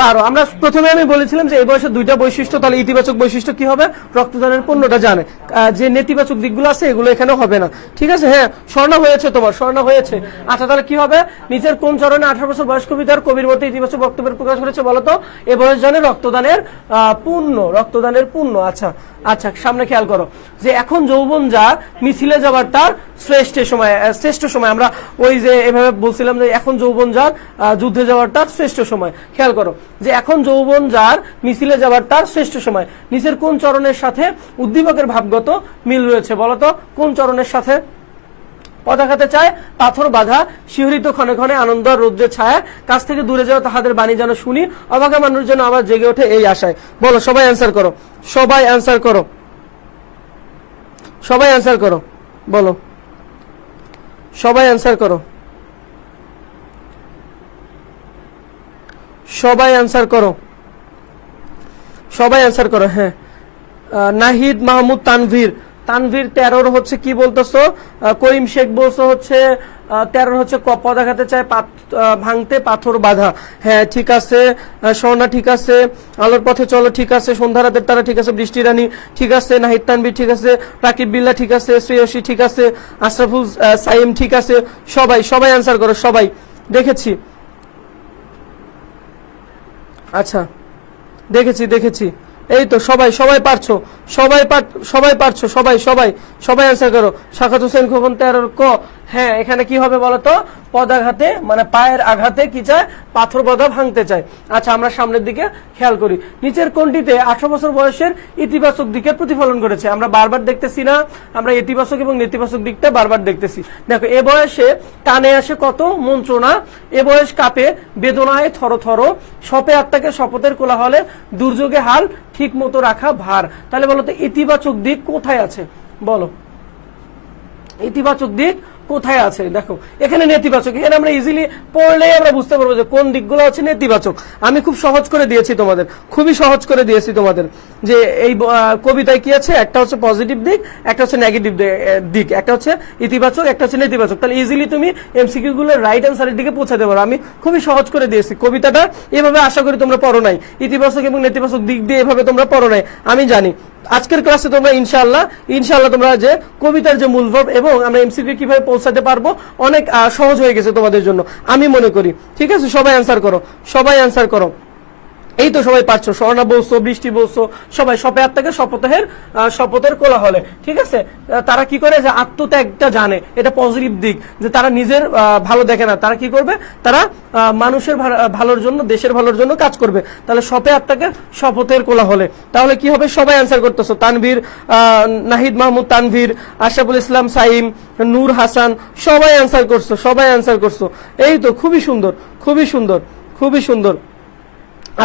12। আমরা প্রথমে আমি বলেছিলাম যে এই বয়সের দুইটা বৈশিষ্ট্য, তাহলে ইতিবাচক বৈশিষ্ট্য কি হবে? রক্তদানের পুণ্যটা জানে। যে নেতিবাচক দিকগুলো আছে এগুলো এখানে হবে না। ঠিক আছে, হ্যাঁ স্বর্ণ হয়েছে। আচ্ছা তাহলে কি হবে? নিচের কোন চরণে 18 বছর বয়স কবির মতে ইতিবাচক বক্তব্যের প্রকাশ করেছে বলতো? এ বয়স জানে রক্তদানের পুণ্য। আচ্ছা সামনে খেয়াল করো যে এখন যৌবন যার মিছিলে যাবার তার শ্রেষ্ঠ সময়। আমরা ওই যে এভাবে বলছিলাম যে এখন যৌবন যার যুদ্ধে যাওয়ার তার শ্রেষ্ঠ সময়। খেয়াল করো যে এখন যৌবন যার মিছিলে যাবার তার শ্রেষ্ঠ সময়। নিচের কোন চরণের সাথে উদ্দীপকের ভাবগত মিল রয়েছে বলতো? কোন চরণের সাথে? পদাঘাতে চায় পাথর বাধা, শিহরিত ক্ষণে ক্ষণে আনন্দ রৌদ্রের ছায়া, কাছ থেকে দূরে যাও তাহাদের বাণী যেন শুনি, অবাগা মানুষ যেন আবার জেগে ওঠে এই আশায়। বলো সবাই অ্যান্সার করো। বলো সবাই অ্যান্সার করো। হ্যাঁ নাহিদ মাহমুদ তানভীর 13 হচ্ছে কি বলতেছো? করিম শেখ বলছো হচ্ছে 13 হচ্ছে পদাঘাতে চায় ভাঙতে পাথর বাধা। হ্যাঁ ঠিক আছে। স্বর্ণা ঠিক আছে। আলোর পথে চলো ঠিক আছে। সন্ধ্যা রাতের তারা ঠিক আছে। বৃষ্টি রানী ঠিক আছে। নাহিদ তানভীর ঠিক আছে। রাকিব বিল্লাহ ঠিক আছে। শ্রেয়সী ঠিক আছে। আশরাফুল সাইম ঠিক আছে। সবাই অ্যান্সার করো। সবাই দেখেছি। আচ্ছা দেখেছি। এই তো সবাই পারছো। সবাই অ্যান্সার করো। শাখাত হোসেন খোকন 13 ক। হ্যাঁ এখানে কি হবে বলতো? পদাঘাতে মানে পায়ের আঘাতে কি চায়? পাথর বাধা ভাঙতে চায়। আচ্ছা আমরা সামনের দিকে খেয়াল করি। নিচের কোনটিতে 18 বছর বয়সের ইতিবাচক দিকের প্রতিফলন করেছে? আমরা বারবার দেখতেছি না, আমরা ইতিবাচক এবং নেতিবাচক দিকটা বারবার দেখতেছি। দেখো এ বয়সে কানে আসে কত মন্ত্রণা, এ বয়স কাঁপে বেদনায় থর, শপে আত্মাকে শপথের কোলাহলে, দুর্যোগে হাল ঠিক মতো রাখা ভার। তাহলে বলো তো ইতিবাচক দিক কোথায় আছে? বলো ইতিবাচক দিক কোথায় আছে? দেখো এখানে নেতিবাচক। এখানে আমরা ইজিলি পড়লেই আমরা বুঝতে পারবো যে কোন দিকগুলো হচ্ছে নেতিবাচক। আমি খুবই সহজ করে দিয়েছি তোমাদের যে এই কবিতায় কি আছে? একটা হচ্ছে পজিটিভ দিক, একটা হচ্ছে নেগেটিভ দিক, একটা হচ্ছে ইতিবাচক, একটা হচ্ছে নেতিবাচক। তাহলে ইজিলি তুমি এমসিকিউ গুলো রাইট অ্যান্সারের দিকে পৌঁছাতে পারো। আমি খুবই সহজ করে দিয়েছি কবিতাটা। এভাবে আশা করি তোমরা পড়ো নাই, ইতিবাচক এবং নেতিবাচক দিক দিয়ে এভাবে তোমরা পড়ো নাই আমি জানি। আজকের ক্লাসে তোমরা ইনশাআল্লাহ তোমরা যে কবিতার যে মূল ভাব এবং আমরা এমসিকিউ কিভাবে পৌঁছাতে পারবো অনেক সহজ হয়ে গেছে তোমাদের জন্য আমি মনে করি। ঠিক আছে, সবাই অ্যান্সার করো। এই তো সবাই পারছো, স্বর্ণা বলছো, বৃষ্টি বলছো, সবাই সপেয়ার থেকে শপথের কোলাহলে। ঠিক আছে, তারা কি করে যে আত্মত্যাগটা জানে, এটা পজিটিভ দিক, যে তারা নিজের ভালো দেখে না, তারা কি করবে, তারা মানুষের ভালোর জন্য, দেশের ভালোর জন্য কাজ করবে। তাহলে সপেয়ার থেকে শপথের কোলাহলে, তাহলে কি হবে, সবাই অ্যান্সার করতেছো। তানভীর, নাহিদ মাহমুদ তানভীর, আশরাফুল ইসলাম সাইম, নূর হাসান, সবাই অ্যান্সার করছো। এই তো খুবই সুন্দর।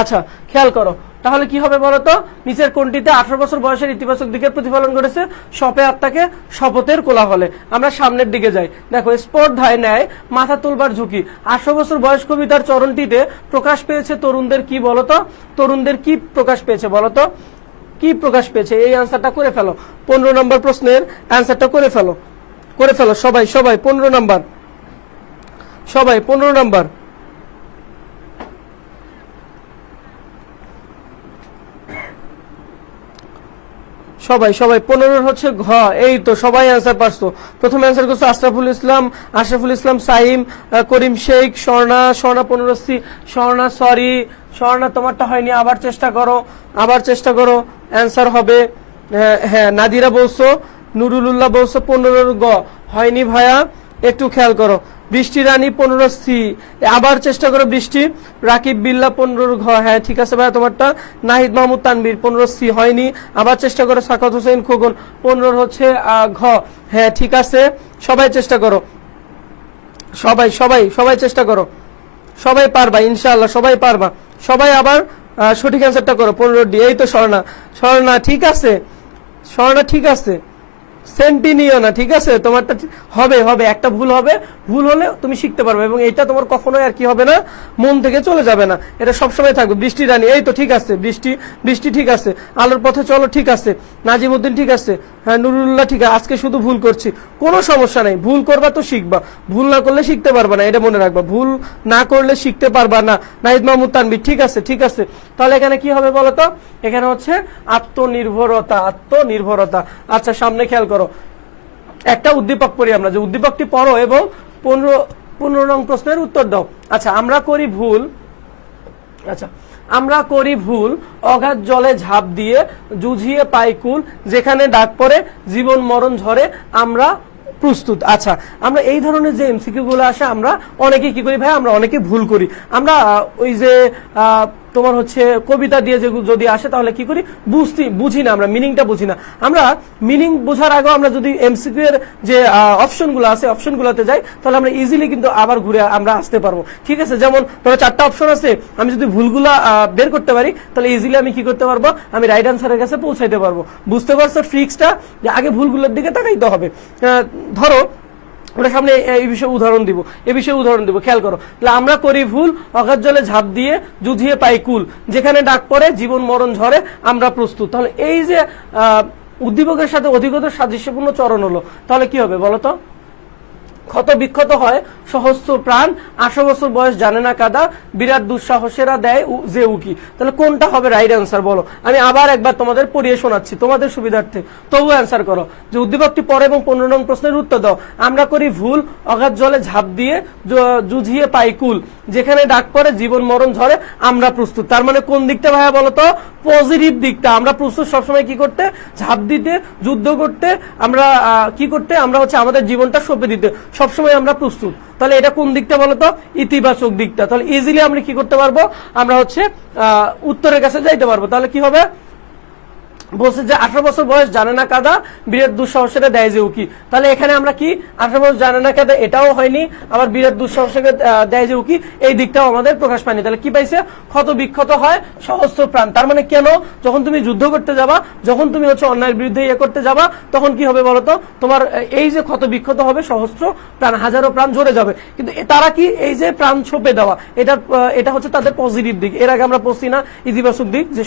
আচ্ছা, খেয়াল করো তাহলে কি হবে বলতো, নিচের কোনটিতে 18 বছর বয়সের ইতিবাচক দিকের প্রতিফলন ঘটেছে? শপে আত্মাকে শপথের কোলাহলে। আমরা সামনের দিকে যাই, দেখো স্পর্ধায় ন্যায় মাথা তুলবার ঝুঁকি। 18 বছর বয়স কবিতার চরণটিতে প্রকাশ পেয়েছে তরুণদের কি বলতো, তরুণদের কি প্রকাশ পেয়েছে বলতো, কি প্রকাশ পেয়েছে? এই আনসারটা করে ফেলো, 15 নম্বর প্রশ্নের আনসারটা করে ফেলো সবাই 15 নম্বর, সবাই 15 নম্বর, সবাই 15 হচ্ছে ঘ। এই তো সবাই অ্যান্সার পারছো। প্রথম অ্যান্সার করছো আশরাফুল ইসলাম সাইম, করিম শেখ, স্বর্ণা 15 সি, স্বর্ণা তোমারটা হয়নি, আবার চেষ্টা করো অ্যান্সার হবে। হ্যাঁ, নাদিরা বলছো, নুরুল্লাহ বলছো 15 গ, হয়নি ভাইয়া, একটু খেয়াল করো। বৃষ্টি রানী 15 সি, আবার চেষ্টা করো বৃষ্টি। রাকিব বিল্লাহ 15 ঘ, হ্যাঁ ঠিক আছে ভাইয়া তোমারটা। নাহিদ মাহমুদ তানভীর 15 সি, হয়নি, আবার চেষ্টা করো। সাকাত হোসেন খোকন 15 হচ্ছে ঘ, হ্যাঁ ঠিক আছে। সবাই চেষ্টা করো, সবাই চেষ্টা করো, সবাই পারবা ইনশাআল্লাহ, সবাই আবার সঠিক অ্যান্সারটা করো। 15 ডি, এই তো স্বর্ণা ঠিক আছে, সেন্টি নিও না, ঠিক আছে, তোমারটা হবে একটা ভুল হলে তুমি শিখতে পারবে, এবং এটা তোমার কখনোই আর কি হবে না, মন থেকে চলে যাবে না, এটা সবসময় থাকবে। বৃষ্টি রানী, এই তো ঠিক আছে, বৃষ্টি ঠিক আছে। আলোর পথে চলো ঠিক আছে, নাজিমউদ্দিন ঠিক আছে, হ্যাঁ নুরুল্লাহ ঠিক আছে। আজকে শুধু ভুল করছি, কোনো সমস্যা নাই, ভুল করবা তো শিখবা, ভুল না করলে শিখতে পারবা না, এটা মনে রাখবা, ভুল না করলে শিখতে পারবা না। নাহিদ মাহমুদ তানভীর ঠিক আছে। তাহলে এখানে কি হবে বলতো, এখানে হচ্ছে আত্মনির্ভরতা। আচ্ছা, সামনে খেয়াল করো, একটা উদ্দীপক পড়ি আমরা, যে উদ্দীপকটি পড়ো এবং 15 নং প্রশ্নের উত্তর দাও। আচ্ছা, আমরা করি ভুল, অগাধ জলে ঝাঁপ দিয়ে জুঝিয়ে পাই কুল, যেখানে ডাক পড়ে জীবন মরণ ঝরে আমরা প্রস্তুত। আচ্ছা, আমরা এই ধরনের যে এমসিকিউ গুলো আসে, আমরা অনেকেই কি করি ভাই, আমরা অনেকে ভুল করি। আমরা ওই যে তোমার হচ্ছে কবিতা দিয়ে যদি আসে, তাহলে কি করি, বুঝি না, আমরা মিনিংটা বুঝি না। আমরা মিনিং বোঝার আগে আমরা যদি এমসিকিউ এর যে অপশনগুলো আছে, অপশনগুলোতে যাই, তাহলে আমরা ইজিলি কিন্তু আবার ঘুরে আমরা আসতে পারবো। ঠিক আছে, যেমন ধরো 4টা অপশন আছে, আমি যদি ভুলগুলা বের করতে পারি, তাহলে ইজিলি আমি কি করতে পারবো, আমি রাইট আনসারের কাছে পৌঁছাইতে পারবো। বুঝতে পারছো ট্রিক্সটা, যে আগে ভুলগুলোর দিকে তাকাইতে হবে। ধরো ওটা সামনে এই বিষয়ে উদাহরণ দিব, খেয়াল করো। আমরা করি ভুল, অগাধ জলে ঝাঁপ দিয়ে জুঝিয়ে পাই কুল, যেখানে ডাক পড়ে জীবন মরণ ঝরে আমরা প্রস্তুত। তাহলে এই যে উদ্দীপকের সাথে অধিকতর সাদৃশ্যপূর্ণ চরণ হলো, তাহলে কি হবে বলতো, ক্ষত বিক্ষত হয় সহস্র প্রাণ, 18 বছর বয়স জানে না কাদা, বিরাট দুঃসাহসেরা দেয় যে উকি। তাহলে কোনটা হবে রাইট অ্যান্সার বলো? আমি আবার একবার তোমাদের পড়িয়ে শোনাচ্ছি তোমাদের সুবিধার্থে, তবু অ্যান্সার করো। যে উদ্দীপকটি পরে এবং 15 নং প্রশ্নের উত্তর দাও। আমরা করি ভুল, অগাধ জলে ঝাঁপ দিয়ে জুঝিয়ে পাই কুল, যেখানে ডাক পড়ে জীবন মরণ ঝরে আমরা প্রস্তুত। তার মানে কোন দিকটা ভাইয়া বলতো, পজিটিভ দিকটা। আমরা প্রস্তুত সবসময় কি করতে, ঝাঁপ দিতে, যুদ্ধ করতে, আমরা কি করতে, আমরা হচ্ছে আমাদের জীবনটা সঁপে দিতে সবসময় আমরা প্রস্তুত। তাহলে এটা কোন দিকটা বলতো, ইতিবাচক দিকটা। তাহলে ইজিলি আমরা কি করতে পারবো, আমরা হচ্ছে উত্তরের কাছে যাইতে পারবো। তাহলে কি হবে, বলছে যে 18 বছর বয়স জানে না কাদা, বিরাট দুঃসাহসেরা দেয় যে উকি। তাহলে এখানে আমরা কি 18 বছর জানে না কাদা, এটাও হয়নি, আবার বিরাট দুঃসাহসেরা দেয় যে উকি, এই দিকটাও আমাদের প্রকাশ পায়নি। তাহলে কি পাইছে, ক্ষত বিক্ষত হয় সহস্র প্রাণ। তার মানে কেন, যখন তুমি যুদ্ধ করতে যাবা, যখন তুমি হচ্ছে অন্যায়ের বিরুদ্ধে করতে যাবা, তখন কি হবে বলতো, তোমার এই যে ক্ষত বিক্ষত হবে সহস্র প্রাণ, হাজারো প্রাণ ঝরে যাবে। কিন্তু তারা কি, এই যে প্রাণ ছপে দেওয়া, এটা হচ্ছে তাদের পজিটিভ দিক। এর আগে আমরা পড়ছি না ইতিবাচক দিক, যে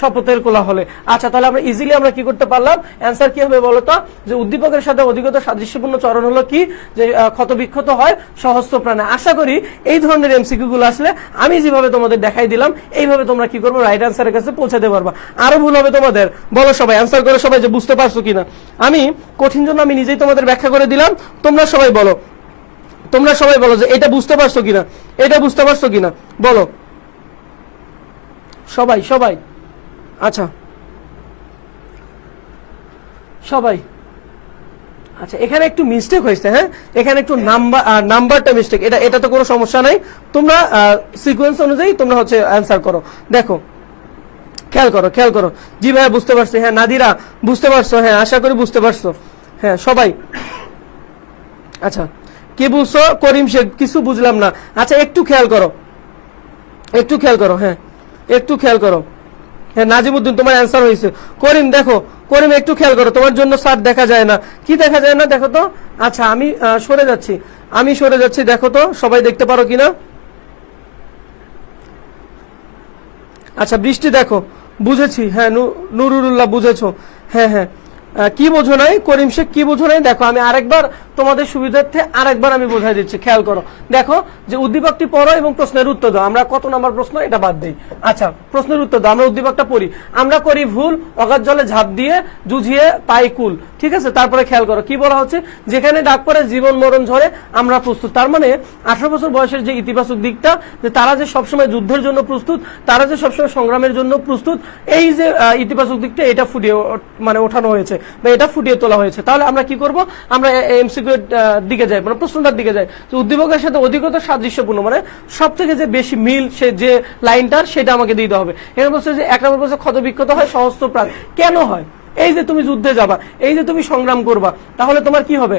শপথের কোলাহলে। আচ্ছা, তাহলে আমরা ইজিলি আমরা কি করতে পারলাম, অ্যান্সার কি হবে বলতো, যে উদ্দীপকের সাথে অধিকতর সাদৃশ্যপূর্ণ চরণ হলো কি, যে ক্ষত বিক্ষত হয় সহস্র প্রাণে। আশা করি এই ধরনের এমসিকিউ গুলো আসলে আমি যেভাবে তোমাদের দেখাই দিলাম এইভাবে তোমরা কি করবো, রাইট অ্যান্সারের কাছে পৌঁছাতে পারবা। আরো ভুল হবে তোমাদের, বলো সবাই অ্যান্সার করো সবাই, যে বুঝতে পারছো কিনা। আমি কঠিন জন্য আমি নিজেই তোমাদের ব্যাখ্যা করে দিলাম, তোমরা সবাই বলো, তোমরা সবাই বলো যে এটা বুঝতে পারছো কিনা, এটা বুঝতে পারছো কিনা, বলো সবাই সবাই। আচ্ছা সবাই, আচ্ছা এখানে একটু মিস্টেক হয়েছে, হ্যাঁ এখানে একটু নাম্বারটা মিস্টেক, এটা তো কোনো সমস্যা নাই, তোমরা সিকোয়েন্স অনুযায়ী তোমরা হচ্ছে অ্যান্সার করো। দেখো খেয়াল করো খেয়াল করো, জি ভাইয়া বুঝতে পারছি, হ্যাঁ নাদিরা বুঝতে পারছো, হ্যাঁ আশা করি বুঝতে পারছো, হ্যাঁ সবাই। আচ্ছা কি বুঝছো, করিম শেখ কিছু বুঝলাম না, আচ্ছা একটু খেয়াল করো, একটু খেয়াল করো, হ্যাঁ একটু খেয়াল করো, হ্যাঁ নাজিমুদ্দিন তোমার অ্যান্সার হয়েছে। করিম দেখো, করিম একটু খেয়াল করো, তোমার জন্য স্যার দেখা যায় না, কি দেখা যায় না দেখো তো। আচ্ছা আমি সরে যাচ্ছি, আমি সরে যাচ্ছি, দেখো তো সবাই দেখতে পারো কিনা। আচ্ছা বৃষ্টি দেখো, বুঝেছি, হ্যাঁ নুরুল্লাহ বুঝেছো, হ্যাঁ হ্যাঁ কি বোঝো নাই করিম শেখ, কি বোঝো নাই দেখো, আমি আরেকবার তোমাদের সুবিধার্থে আরেকবার আমি বোঝাই দিচ্ছি, খেয়াল করো। দেখো যে উদ্দীপকটি পড়ো এবং প্রশ্নের উত্তর দাও। আমরা কত নাম্বার প্রশ্ন এটা বাদ দিই, আচ্ছা প্রশ্নের উত্তর দাও, আমরা উদ্দীপকটা পড়ি। আমরা করি ভুল, অগাধ জলে ঝাঁপ দিয়ে জুঝিয়ে পাই কুল, ঠিক আছে। তারপরে খেয়াল করো কি বলা হচ্ছে, যেখানে ডাক পড়ে জীবন মরণ ঝরে আমরা প্রস্তুত। তার মানে 18 বছর বয়সের যে ইতিবাচক দিকটা, যে তারা যে সবসময় যুদ্ধের জন্য প্রস্তুত, তারা যে সবসময় সংগ্রামের জন্য প্রস্তুত, এই যে ইতিবাচক দিকটা এটা ফুটিয়ে মানে ওঠানো হয়েছে বা এটা ফুটিয়ে তোলা হয়েছে। তাহলে আমরা কি করব, আমরা এমসিকিউ দিকে যাই, মানে প্রশ্নটার দিকে যাই, যে উদ্দীপকের সাথে অধিকতর সাদৃশ্যপূর্ণ, মানে সব থেকে যে বেশি মিল সে যে লাইনটার, সেটা আমাকে দিতে হবে। এখানে বলছে যে 1 নম্বর বলছে ক্ষত বিক্ষত হয় সহস্র প্রাণ, কেন হয়, এই যে তুমি যুদ্ধে যাবা, এই যে তুমি সংগ্রাম করবা, তাহলে তোমার কি হবে,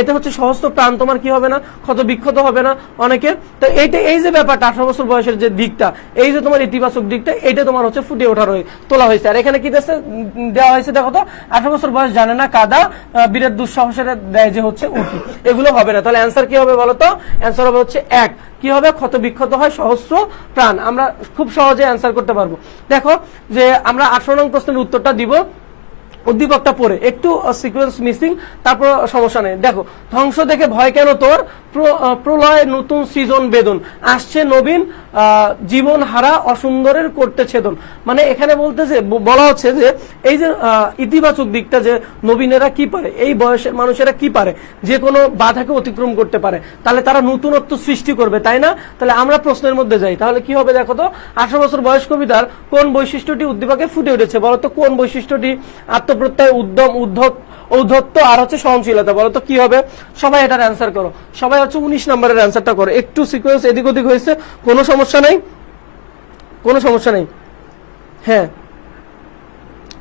এতে হচ্ছে সহস্র প্রাণ তোমার কি হবে না, ক্ষত বিক্ষত হবে না অনেকের। তো এইটা, এই যে ব্যাপারটা 18 বছর বয়সের যে দিকটা, এই যে তোমার ইতিবাচক দিকটা, এটা তোমার হচ্ছে ফুটিয়ে ওঠার তোলা হয়েছে। আর এখানে কি দেওয়া হয়েছে দেখো তো, 18 বছর বয়স জানে না কাদা, বীরের দুঃসাহসের দেয় যে হচ্ছে উঠি, এগুলো হবে না। তাহলে অ্যান্সার কি হবে বলতো, অ্যান্সার হবে হচ্ছে 1, কি হবে, ক্ষত বিক্ষত হয় সহস্র প্রাণ। আমরা খুব সহজে অ্যান্সার করতে পারবো। দেখো যে আমরা 18 নং প্রশ্নের উত্তরটা দিব, উদ্দীপকটা পড়ে একটু সিকোয়েন্স মিসিং, তারপর সমস্যা নেই। দেখো ধ্বংস দেখে ভয় কেন তোর, প্রলয় নতুন সৃজন বেদন, আসছে নবীন জীবন হারা অসুন্দরের করতে ছেদন। মানে এখানে বলতেছে, বলা হচ্ছে যে এই যে ইতিবাচক দিকটা, যে নবীনেরা কি পারে, এই বয়সের মানুষেরা কি পারে, যে কোনো বাধাকে অতিক্রম করতে পারে, তাহলে তারা নতুনত্ব সৃষ্টি করবে, তাই না। তাহলে আমরা প্রশ্নের মধ্যে যাই, তাহলে কি হবে দেখো তো, 18 বছর বয়স কবিতার কোন বৈশিষ্ট্যটি উদ্দীপকে ফুটে উঠেছে বলতো, কোন বৈশিষ্ট্যটি, আত্মপ্রত্যয়, উদ্যম, ঔদ্ধত্য আর হচ্ছে সহনশীলতা, বলতো কি হবে। সবাই এটার অ্যান্সার করো, সবাই হচ্ছে 19 নম্বরের অ্যান্সারটা করো। একটু সিকোয়েন্স এদিক ওদিক হয়েছে, কোনো সমস্যা নাই, কোনো সমস্যা নেই, হ্যাঁ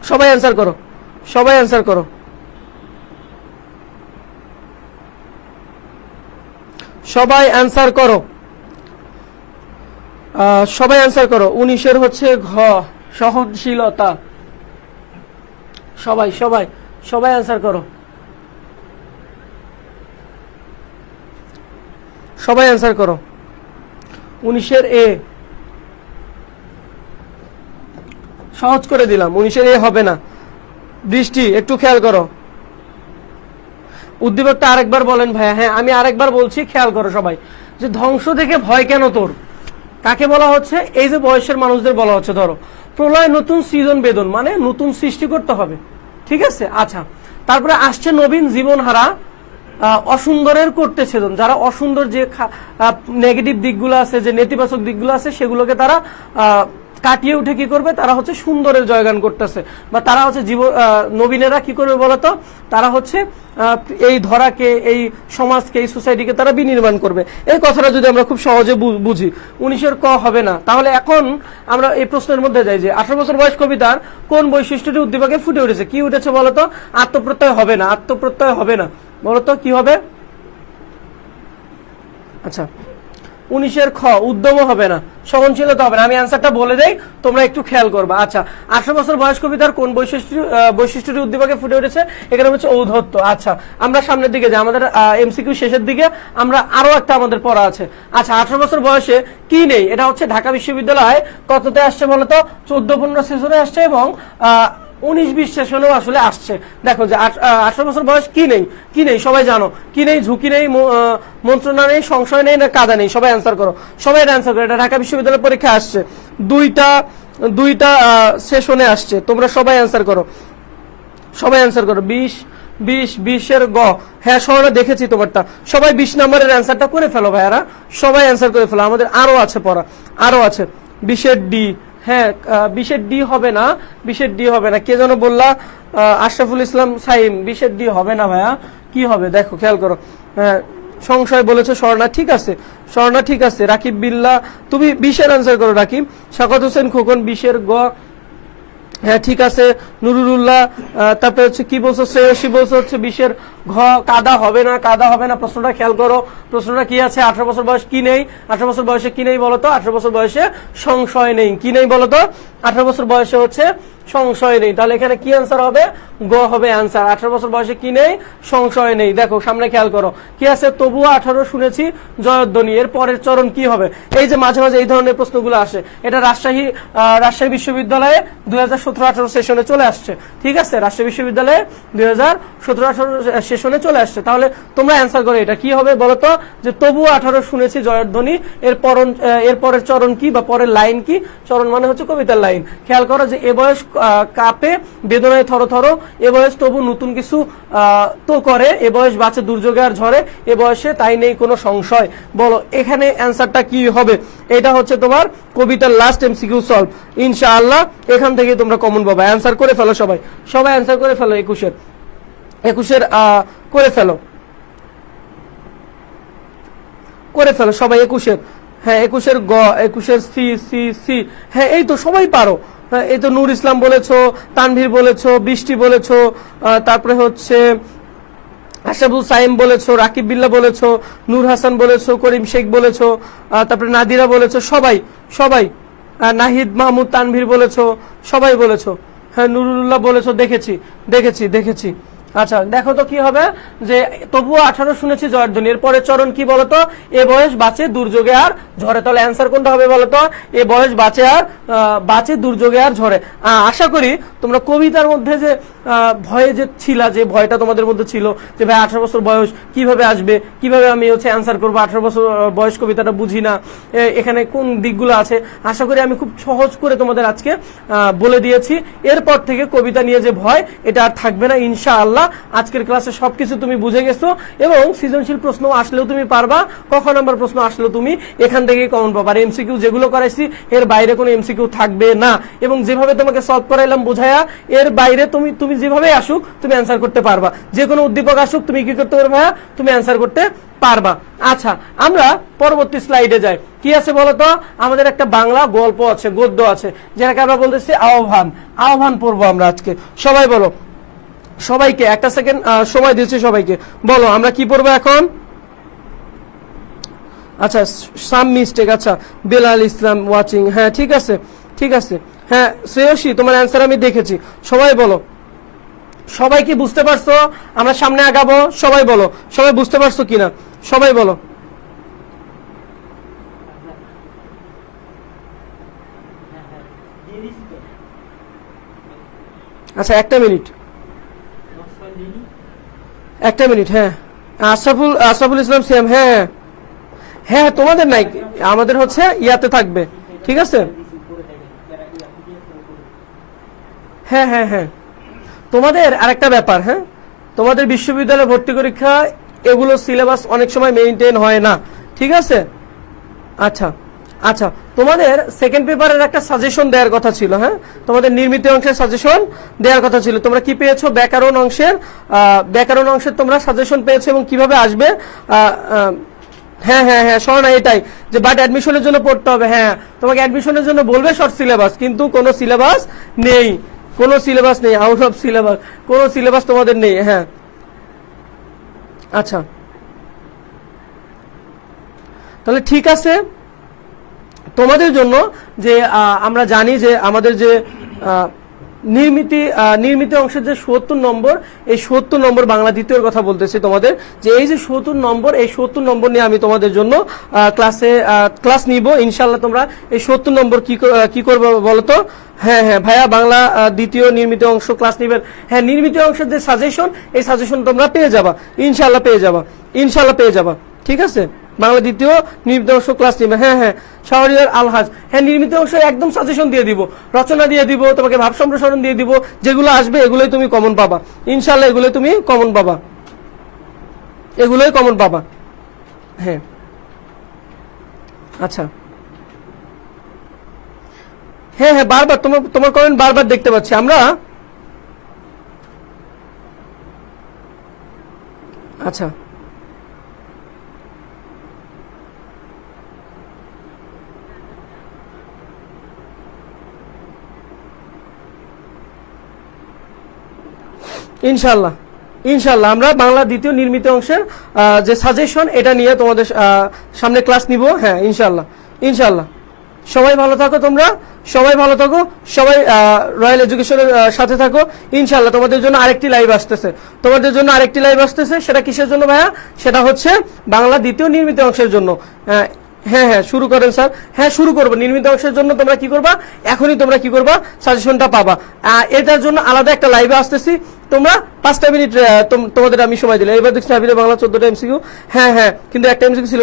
সবাই অ্যান্সার করো, সবাই অ্যান্সার করো, সবাই অ্যান্সার করো, সবাই অ্যান্সার করো। 19-এর হচ্ছে ঘ, সহনশীলতা, সবাই সবাই সবাই অ্যান্সার করো, সবাই অ্যান্সার করো। 19-এর এ সহজ করে দিলাম, 19-এর এ হবে না। বৃষ্টি একটু খেয়াল করো, উদ্দীপকটা আরেকবার বলেন ভাইয়া। হ্যাঁ আমি আরেকবার বলছি, খেয়াল করো সবাই, যে ধ্বংস দেখে ভয় কেন তোর, কাকে বলা হচ্ছে, এই যে বয়সের মানুষদের বলা হচ্ছে। ধরো প্রলয় নতুন সৃজন বেদন, মানে নতুন সৃষ্টি করতে হবে, ঠিক আছে। আচ্ছা তারপরে আসছে নবীন জীবন হারা অসুন্দরের করতে ছেদন, যারা অসুন্দর যে নেগেটিভ দিকগুলো আছে, যে নেতিবাচক দিকগুলো আছে, সেগুলোকে তারা কাটিয়ে উঠে কি করবে, তারা হচ্ছে সুন্দরের জয়গান করতেছে, বা তারা হচ্ছে নবীনেরা কি করবে বলতো, তারা হচ্ছে এই ধরাকে, এই সমাজকে, এই সোসাইটিকে তারা বিনির্মাণ করবে। এই কথাটা যদি আমরা খুব সহজে বুঝি, 19-এর ক হবে না। তাহলে এখন আমরা এই প্রশ্নের মধ্যে যাই, যে 18 বছর বয়স কবিতার কোন বৈশিষ্ট্যটি উদ্দীপকে ফুটে উঠেছে, কি উঠেছে বলতো, আত্মপ্রত্যয় হবে না, আত্মপ্রত্যয় হবে না, বলতো কি হবে। আচ্ছা 19-এর খ, উদ্যমও হবে না, সহনশীলতা হবে না। আমি অ্যান্সারটা বলে দেই, তোমরা একটু খেয়াল করবা। আচ্ছা 18 বছর বয়স কবিতার কোন বৈশিষ্ট্যটি উদ্দীপকে ফুটে উঠেছে, এখানে হচ্ছে ঔদ্ধত্য। আচ্ছা আমরা সামনের দিকে যাই, আমাদের এমসিকিউ শেষের দিকে, আমরা আরো একটা আমাদের পড়া আছে। আচ্ছা 18 বছর বয়সে কি নেই, এটা হচ্ছে ঢাকা বিশ্ববিদ্যালয় কততে আসছে বলতো, 14-15 সেশনে আসছে, এবং 19-20 সেশনেও আসলে আসছে। দেখো যে 18 বছর বয়স কি নেই, কি নেই সবাই জানো, কি নেই, ঝুঁকি নেই, মন্ত্রণা নেই, সংশয় নেই, না কাদা নেই, সবাই অ্যান্সার করো, সবাই অ্যান্সার করো। এটা ঢাকা বিশ্ববিদ্যালয় পরীক্ষা আসছে, দুইটা সেশনে আসছে, তোমরা সবাই অ্যান্সার করো, সবাই অ্যান্সার করো। 20 গ, হ্যাঁ স্বর্ণা দেখেছি তোমারটা, সবাই 20 নম্বরের অ্যান্সারটা করে ফেলো ভাইয়ারা, সবাই অ্যান্সার করে ফেলো, আমাদের আরো আছে পড়া, আরো আছে। 20 ডি, হ্যাঁ 20 ডি হবে না, 20 ডি হবে না, কে যেন বললা, আশরাফুল ইসলাম সাইম, 20 ডি হবে না ভাইয়া, কি হবে দেখো খেয়াল করো। হ্যাঁ সংশয় বলেছো স্বর্ণা, ঠিক আছে স্বর্ণা, ঠিক আছে। রাকিব বিল্লাহ, তুমি 20 অ্যান্সার করো রাকিব। শাকাত হোসেন খোকন 20 গ, হ্যাঁ ঠিক আছে। নুরুল্লাহ, তারপরে হচ্ছে কি বলছো, শ্রেয়সী বলছো হচ্ছে 20 ঘ, কাদা হবে না, কাদা হবে না। প্রশ্নটা খেয়াল করো, প্রশ্নটা কি আছে, 18 বছর বয়স কি নেই, 18 বছর বয়সে কি নেই বলতো, 18 বছর বয়সে সংশয় নেই, কি নেই বলতো, 18 বছর বয়সে হচ্ছে সংশয় নেই। তাহলে এখানে কি অ্যান্সার হবে, গ হবে অ্যান্সার। 18 বছর বয়সে কি নেই, সংশয় নেই। দেখো সামনে খেয়াল করো, কি আছে, তবুও 18 শুনেছি জয়ধ্বনি, এর পরের চরণ কি হবে। এই যে মাঝে মাঝে এই ধরনের প্রশ্নগুলো আসে, এটা রাজশাহী বিশ্ববিদ্যালয়ে 2017-18 সেশনে চলে আসছে, ঠিক আছে, রাজশাহী বিশ্ববিদ্যালয়ে 2017-18 সেশনে চলে আসছে। তাহলে তোমরা অ্যান্সার করো, এটা কি হবে বলতো, যে তবুও 18 শুনেছি জয়ধ্বনি, এর পরের চরণ কি বা পরের লাইন কি, চরণ মানে হচ্ছে কবিতার লাইন। খেয়াল করো যে এ বয়স কাঁপে বেদনায় থরথর, এ বয়স তবু নতুন কিছু তো করে, এ বয়স বাঁচে দুর্যোগে আর ঝড়ে, এ বয়সে তাই নেই কোনো সংশয়। বলো এখানে অ্যান্সারটা কি হবে। এটা হচ্ছে তোমার কবিতার লাস্ট এমসিকিউ সলভ, ইনশাআল্লাহ এখান থেকে তোমরা কমন পাবা। অ্যান্সার করে ফেলো সবাই, সবাই অ্যান্সার করে ফেলো। 21-এর করে ফেলো, করে ফেলো সবাই। 21-এর, হ্যাঁ 21-এর গ, 21-এর সি সি সি, হ্যাঁ এই তো সবাই পারো। এই তো নূর ইসলাম বলেছো, তানভীর বলেছো, বৃষ্টি বলেছো, তারপরে হচ্ছে আশরাফুল সাইম বলেছো, রাকিব বিল্লাহ বলেছো, নূর হাসান বলেছো, করিম শেখ বলেছো, তারপরে নাদিরা বলেছো, সবাই সবাই, নাহিদ মাহমুদ তানভীর বলেছো, সবাই বলেছো, হ্যাঁ নুরুল্লাহ বলেছো, দেখেছি দেখেছি দেখেছি। আচ্ছা দেখো তো কি হবে, যে তবুও 18 শুনেছি জয়ধ্বনি, এর পরে চরণ কি বলতো, এ বয়স বাঁচে দুর্যোগে আর ঝড়ে। তাহলে অ্যান্সার কোনটা হবে বলতো, এ বয়স বাঁচে দুর্যোগে আর ঝড়ে। আশা করি তোমরা কবিতার মধ্যে যে ভয়ে যে ছিলা, যে ভয়টা তোমাদের মধ্যে ছিল যে ভাই 18 বছর বয়স কিভাবে আসবে, কিভাবে আমি হচ্ছে অ্যান্সার করবো, 18 বছর বয়স কবিতাটা বুঝি না, এখানে কোন দিকগুলো আছে, আশা করি আমি খুব সহজ করে তোমাদের আজকে বলে দিয়েছি। এরপর থেকে কবিতা নিয়ে যে ভয়, এটা আর থাকবে না ইনশাআল্লাহ। আজকের ক্লাসে সবকিছু তুমি বুঝে গেছো, এবং সৃজনশীল প্রশ্ন আসলেও তুমি পারবা, ক নম্বর প্রশ্ন আসলেও তুমি এখান থেকেই কমন পাবা। আর এমসিকিউ যেগুলো করাইছি এর বাইরে কোনো এমসিকিউ থাকবে না, এবং যেভাবে তোমাকে সলভ করাইলাম বুঝাইয়া, এর বাইরে তুমি যেভাবে আসুক তুমি অ্যান্সার করতে পারবা। যে কোনো উদ্দীপক আসুক তুমি কি করতে পারবা, তুমি অ্যান্সার করতে পারবা। আচ্ছা আমরা পরবর্তী স্লাইডে যাই। কি আছে বলতো, আমাদের একটা বাংলা গল্প আছে, গদ্য আছে, যেটাকে আমরা বলতেছি আহ্বান। আহ্বান পড়বো আমরা আজকে। সবাই বলো, সবাইকে একটা সেকেন্ড সময় দিচ্ছি, সবাইকে বলো আমরা কি পড়বো এখন। আচ্ছা সাম মিস্টেক, আচ্ছা বেলাল ইসলাম ওয়াচিং, হ্যাঁ ঠিক আছে ঠিক আছে। হ্যাঁ শ্রেয়সী তোমার অ্যান্সার আমি দেখেছি, সবাই বলো। সবাই কি বুঝতে পারছো, আমরা সামনে আগাবো, সবাই বলো সবাই বুঝতে পারছো কিনা, সবাই বলো। আচ্ছা একটা মিনিট, হ্যাঁ আশরাফুল ইসলাম সিয়াম, হ্যাঁ হ্যাঁ তোমাদের নাই, আমাদের হচ্ছে ইয়াতে থাকবে, ঠিক আছে। হ্যাঁ হ্যাঁ হ্যাঁ তোমাদের আরেকটা ব্যাপার, হ্যাঁ তোমাদের বিশ্ববিদ্যালয় ভর্তি পরীক্ষা এগুলো সিলেবাস অনেক সময় মেইনটেইন হয় না, ঠিক আছে। আচ্ছা আচ্ছা তোমাদের সেকেন্ড পেপারের একটা সাজেশন দেওয়ার কথা ছিল, হ্যাঁ তোমাদের নির্মিত অংশের সাজেশন দেওয়ার কথা ছিল। তোমরা কি পেয়েছো, ব্যাকরণ অংশের তোমরা সাজেশন পেয়েছো, এবং কিভাবে আসবে। হ্যাঁ হ্যাঁ হ্যাঁ শোনা এটাই, যে বাট অ্যাডমিশনের জন্য পড়তে হবে। হ্যাঁ তোমাকে অ্যাডমিশনের জন্য বলবে শর্ট সিলেবাস, কিন্তু কোনো সিলেবাস নেই, কোনো সিলেবাস নেই, আউট অফ সিলেবাস, কোনো সিলেবাস তোমাদের নেই। হ্যাঁ আচ্ছা তাহলে ঠিক আছে, তোমাদের জন্য যে আমরা জানি যে আমাদের যে নির্মিত অংশের যে ৭০ নম্বর, এই ৭০ নম্বর বাংলা দ্বিতীয়র কথা বলতেছি তোমাদের, যে এই যে ৭০ নম্বর, এই ৭০ নম্বর নিয়ে আমি তোমাদের জন্য ক্লাস নিব ইনশাল্লাহ। তোমরা এই ৭০ নম্বর কি করবে বলো তো? হ্যাঁ হ্যাঁ ভাইয়া, বাংলা দ্বিতীয় নির্মিত অংশ ক্লাস নিবেন। হ্যাঁ, নির্মিত অংশের যে সাজেশন, এই সাজেশন তোমরা পেয়ে যাবা ইনশাল্লাহ, পেয়ে যাবা। ঠিক আছে, বাংলা দ্বিতীয় নির্মিত অংশ ক্লাস নিবে। হ্যাঁ হ্যাঁ, শাহরিয়ার আলহাজ, হ্যাঁ নির্মিত অংশ একদম সাজেশন দিয়ে দিব, রচনা দিয়ে দিব, তোমাকে ভাব সম্প্রসারণ দিয়ে দিব, যেগুলো আসবে এগুলোই তুমি কমন পাবা ইনশাল্লাহ, এগুলোই তুমি কমন পাবা, এগুলোই কমন পাবা। হ্যাঁ আচ্ছা, হ্যাঁ হ্যাঁ, বারবার তোমার কমেন্ট বারবার দেখতে পাচ্ছি আমরা। আচ্ছা ইনশাল্লাহ, আমরা বাংলা দ্বিতীয় নির্মিত অংশের যে সাজেশন, এটা নিয়ে তোমাদের সামনে ক্লাস নিব। হ্যাঁ ইনশাল্লাহ। সবাই ভালো থাকো, তোমরা সবাই ভালো থাকো, সবাই রয়্যাল এডুকেশনের সাথে থাকো ইনশাল্লাহ। তোমাদের জন্য আরেকটি লাইভ আসতেছে, সেটা কিসের জন্য ভাইয়া? সেটা হচ্ছে বাংলা দ্বিতীয় নির্মিত অংশের জন্য। হ্যাঁ হ্যাঁ, শুরু করেন স্যার। হ্যাঁ, শুরু করবো। নির্মিত অংশের জন্য তোমরা কি করবা, এখনই তোমরা কি করবা, সাজেশনটা পাবা। এটার জন্য আলাদা একটা লাইভে আসতেছি, তোমরা 5টা মিনিট তোমাদের আমি সময় দিলাম। এবার দেখছি হাবিলে বাংলা 14টা এমসিকিউ। হ্যাঁ হ্যাঁ, কিন্তু একটা এমসিকিউ ছিল।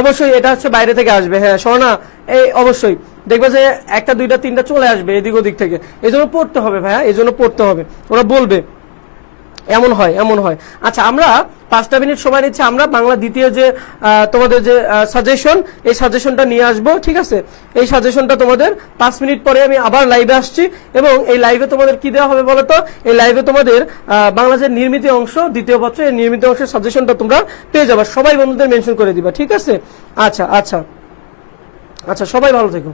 অবশ্যই এটা হচ্ছে বাইরে থেকে আসবে। হ্যাঁ সোনা, এই অবশ্যই দেখবে যে 1টা 2টা 3টা চলে আসবে এদিক ওদিক থেকে, এই জন্য পড়তে হবে ভাইয়া, এই জন্য পড়তে হবে, ওরা বলবে এমন হয়। আচ্ছা, আমরা 5টা মিনিট সময় নিচ্ছি, আমরা বাংলা দ্বিতীয় যে তোমাদের যে সাজেশন, এই সাজেশনটা নিয়ে আসবো। ঠিক আছে, এই সাজেশনটা তোমাদের 5 মিনিট পরে আমি আবার লাইভে আসছি, এবং এই লাইভে তোমাদের কি দেওয়া হবে বলতো? এই লাইভে তোমাদের বাংলা যে নির্মিত অংশ দ্বিতীয় পত্র, এই নির্মিত অংশের সাজেশনটা তোমরা পেয়ে যাবে। সবাই বন্ধুদের মেনশন করে দিবা, ঠিক আছে? আচ্ছা, সবাই ভালো থেকো।